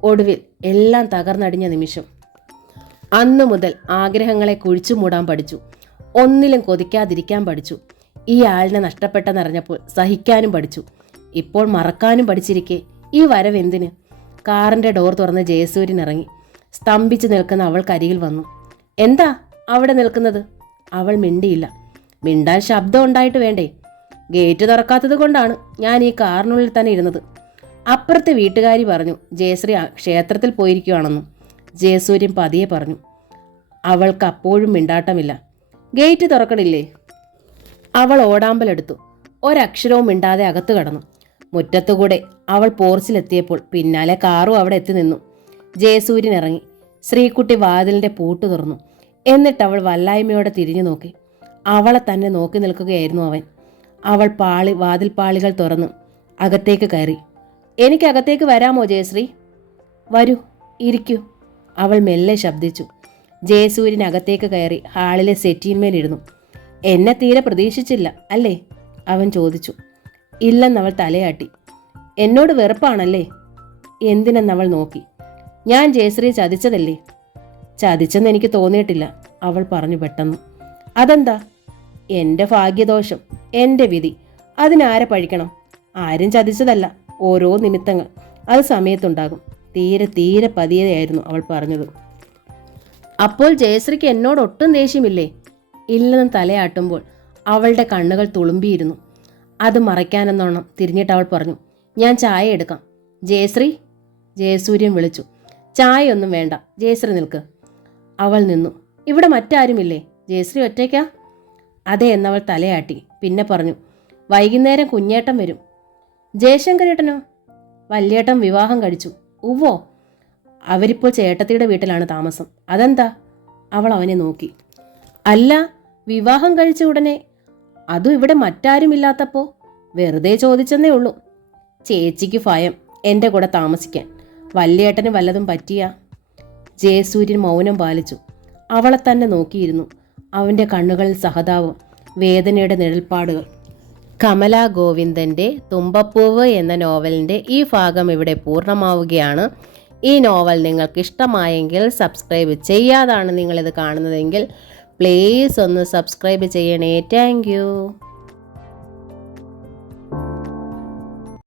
ഒടുവിൽ എല്ലാം തകർന്നടിഞ്ഞ നിമിഷം. അന്നു മുതൽ ആഗ്രഹങ്ങളെ കുഴിച്ചു മൂടാൻ പഠിച്ചു. ഒന്നിലും കൊതിക്കാതിരിക്കാൻ പഠിച്ചു. ഈ ആളിനെ നഷ്ടപ്പെട്ടെന്നറിഞ്ഞപ്പോൾ സഹിക്കാനും പഠിച്ചു. ഇപ്പോൾ മറക്കാനും പഠിച്ചിരിക്കെ ഈ വരവെന്തിന്? കാറിൻ്റെ ഡോർ തുറന്ന് ജയസൂര്യൻ ഇറങ്ങി. സ്തംഭിച്ചു നിൽക്കുന്ന അവൾക്കരികിൽ വന്നു. എന്താ അവിടെ നിൽക്കുന്നത്? അവൾ മിണ്ടിയില്ല. മിണ്ടാൻ ശബ്ദം ഉണ്ടായിട്ട് വേണ്ടേ? ഗേറ്റ് തുറക്കാത്തത് കൊണ്ടാണ് ഞാൻ ഈ കാറിനുള്ളിൽ തന്നെ ഇരുന്നത്. അപ്പുറത്തെ വീട്ടുകാരി പറഞ്ഞു ജയശ്രീ ക്ഷേത്രത്തിൽ പോയിരിക്കുകയാണെന്നും. ജയസൂര്യൻ പതിയെ പറഞ്ഞു. അവൾക്ക് അപ്പോഴും മിണ്ടാട്ടമില്ല. ഗേറ്റ് തുറക്കണില്ലേ? അവൾ ഓടാമ്പലെടുത്തു. ഒരക്ഷരവും മിണ്ടാതെ അകത്ത് കടന്നു. മുറ്റത്തുകൂടെ അവൾ പോർച്ചിലെത്തിയപ്പോൾ പിന്നാലെ കാറും അവിടെ എത്തി നിന്നു. ജയസൂര്യൻ ഇറങ്ങി. ശ്രീകുട്ടി വാതിലിൻ്റെ പൂട്ട് തുറന്നു. എന്നിട്ട് അവൾ വല്ലായ്മയോടെ തിരിഞ്ഞു നോക്കി. അവളെ തന്നെ നോക്കി നിൽക്കുകയായിരുന്നു അവൻ. അവൾ വാതിൽപ്പാളികൾ തുറന്നു അകത്തേക്ക് കയറി. എനിക്കകത്തേക്ക് വരാമോ ജയശ്രീ? വരൂ, ഇരിക്കൂ, അവൾ മെല്ലെ ശബ്ദിച്ചു. ജയസൂര്യൻ അകത്തേക്ക് കയറി ഹാളിലെ സെറ്റിന്മേലിരുന്നു. എന്നെ തീരെ പ്രതീക്ഷിച്ചില്ല അല്ലേ? അവൻ ചോദിച്ചു. ഇല്ലെന്നവൾ തലയാട്ടി. എന്നോട് വെറുപ്പാണല്ലേ? എന്തിനെന്നവൾ നോക്കി. ഞാൻ ജയശ്രീ ചതിച്ചതല്ലേ? ചതിച്ചെന്ന് എനിക്ക് തോന്നിയിട്ടില്ല, അവൾ പറഞ്ഞു പെട്ടെന്ന്. അതെന്താ? എൻ്റെ ഭാഗ്യദോഷം, എൻ്റെ വിധി. അതിനാരെ പഴിക്കണം? ആരും ചതിച്ചതല്ല, ഓരോ നിമിത്തങ്ങൾ. അത് സമയത്തുണ്ടാകും. തീരെ തീരെ പതിയെയായിരുന്നു അവൾ പറഞ്ഞത്. അപ്പോൾ ജയശ്രീക്ക് എന്നോട് ഒട്ടും ദേഷ്യമില്ലേ? ഇല്ലെന്ന് തലയാട്ടുമ്പോൾ അവളുടെ കണ്ണുകൾ തുളുമ്പിയിരുന്നു. അത് മറയ്ക്കാനെന്നോണം തിരിഞ്ഞിട്ട് അവൾ പറഞ്ഞു. ഞാൻ ചായ എടുക്കാം. ജയശ്രീ, ജയസൂര്യൻ വിളിച്ചു. ചായയൊന്നും വേണ്ട, ജയശ്രീ നിൽക്ക്. അവൾ നിന്നു. ഇവിടെ മറ്റാരുമില്ലേ? ജയശ്രീ ഒറ്റയ്ക്കാ? അതെ എന്നവൾ തലയാട്ടി. പിന്നെ പറഞ്ഞു. വൈകുന്നേരം കുഞ്ഞേട്ടൻ വരും. ജയശങ്കരേട്ടനോ? വല്യേട്ടൻ വിവാഹം കഴിച്ചു. ഉവ്വോ? അവരിപ്പോൾ ചേട്ടത്തിയുടെ വീട്ടിലാണ് താമസം. അതെന്താ? അവൾ അവനെ നോക്കി. അല്ല, വിവാഹം കഴിച്ച ഉടനെ? അതും ഇവിടെ മറ്റാരുമില്ലാത്തപ്പോൾ? വെറുതെ ചോദിച്ചെന്നേ ഉള്ളൂ. ചേച്ചിക്ക് ഭയം എൻ്റെ കൂടെ താമസിക്കാൻ. വല്യേട്ടന് വല്ലതും പറ്റിയാ? ജയസൂര്യൻ മൗനം പാലിച്ചു. അവളെ തന്നെ നോക്കിയിരുന്നു. അവൻ്റെ കണ്ണുകളിൽ സഹതാപം, വേദനയുടെ നിഴൽപ്പാടുകൾ. കമലാ ഗോവിന്ദൻ്റെ തുമ്പപ്പൂവ് എന്ന നോവലിൻ്റെ ഈ ഭാഗം ഇവിടെ പൂർണ്ണമാവുകയാണ്. ഈ നോവൽ നിങ്ങൾക്ക് ഇഷ്ടമായെങ്കിൽ സബ്സ്ക്രൈബ് ചെയ്യാതാണ് നിങ്ങളിത് കാണുന്നതെങ്കിൽ പ്ലീസ് ഒന്ന് സബ്സ്ക്രൈബ് ചെയ്യണേ. Thank you.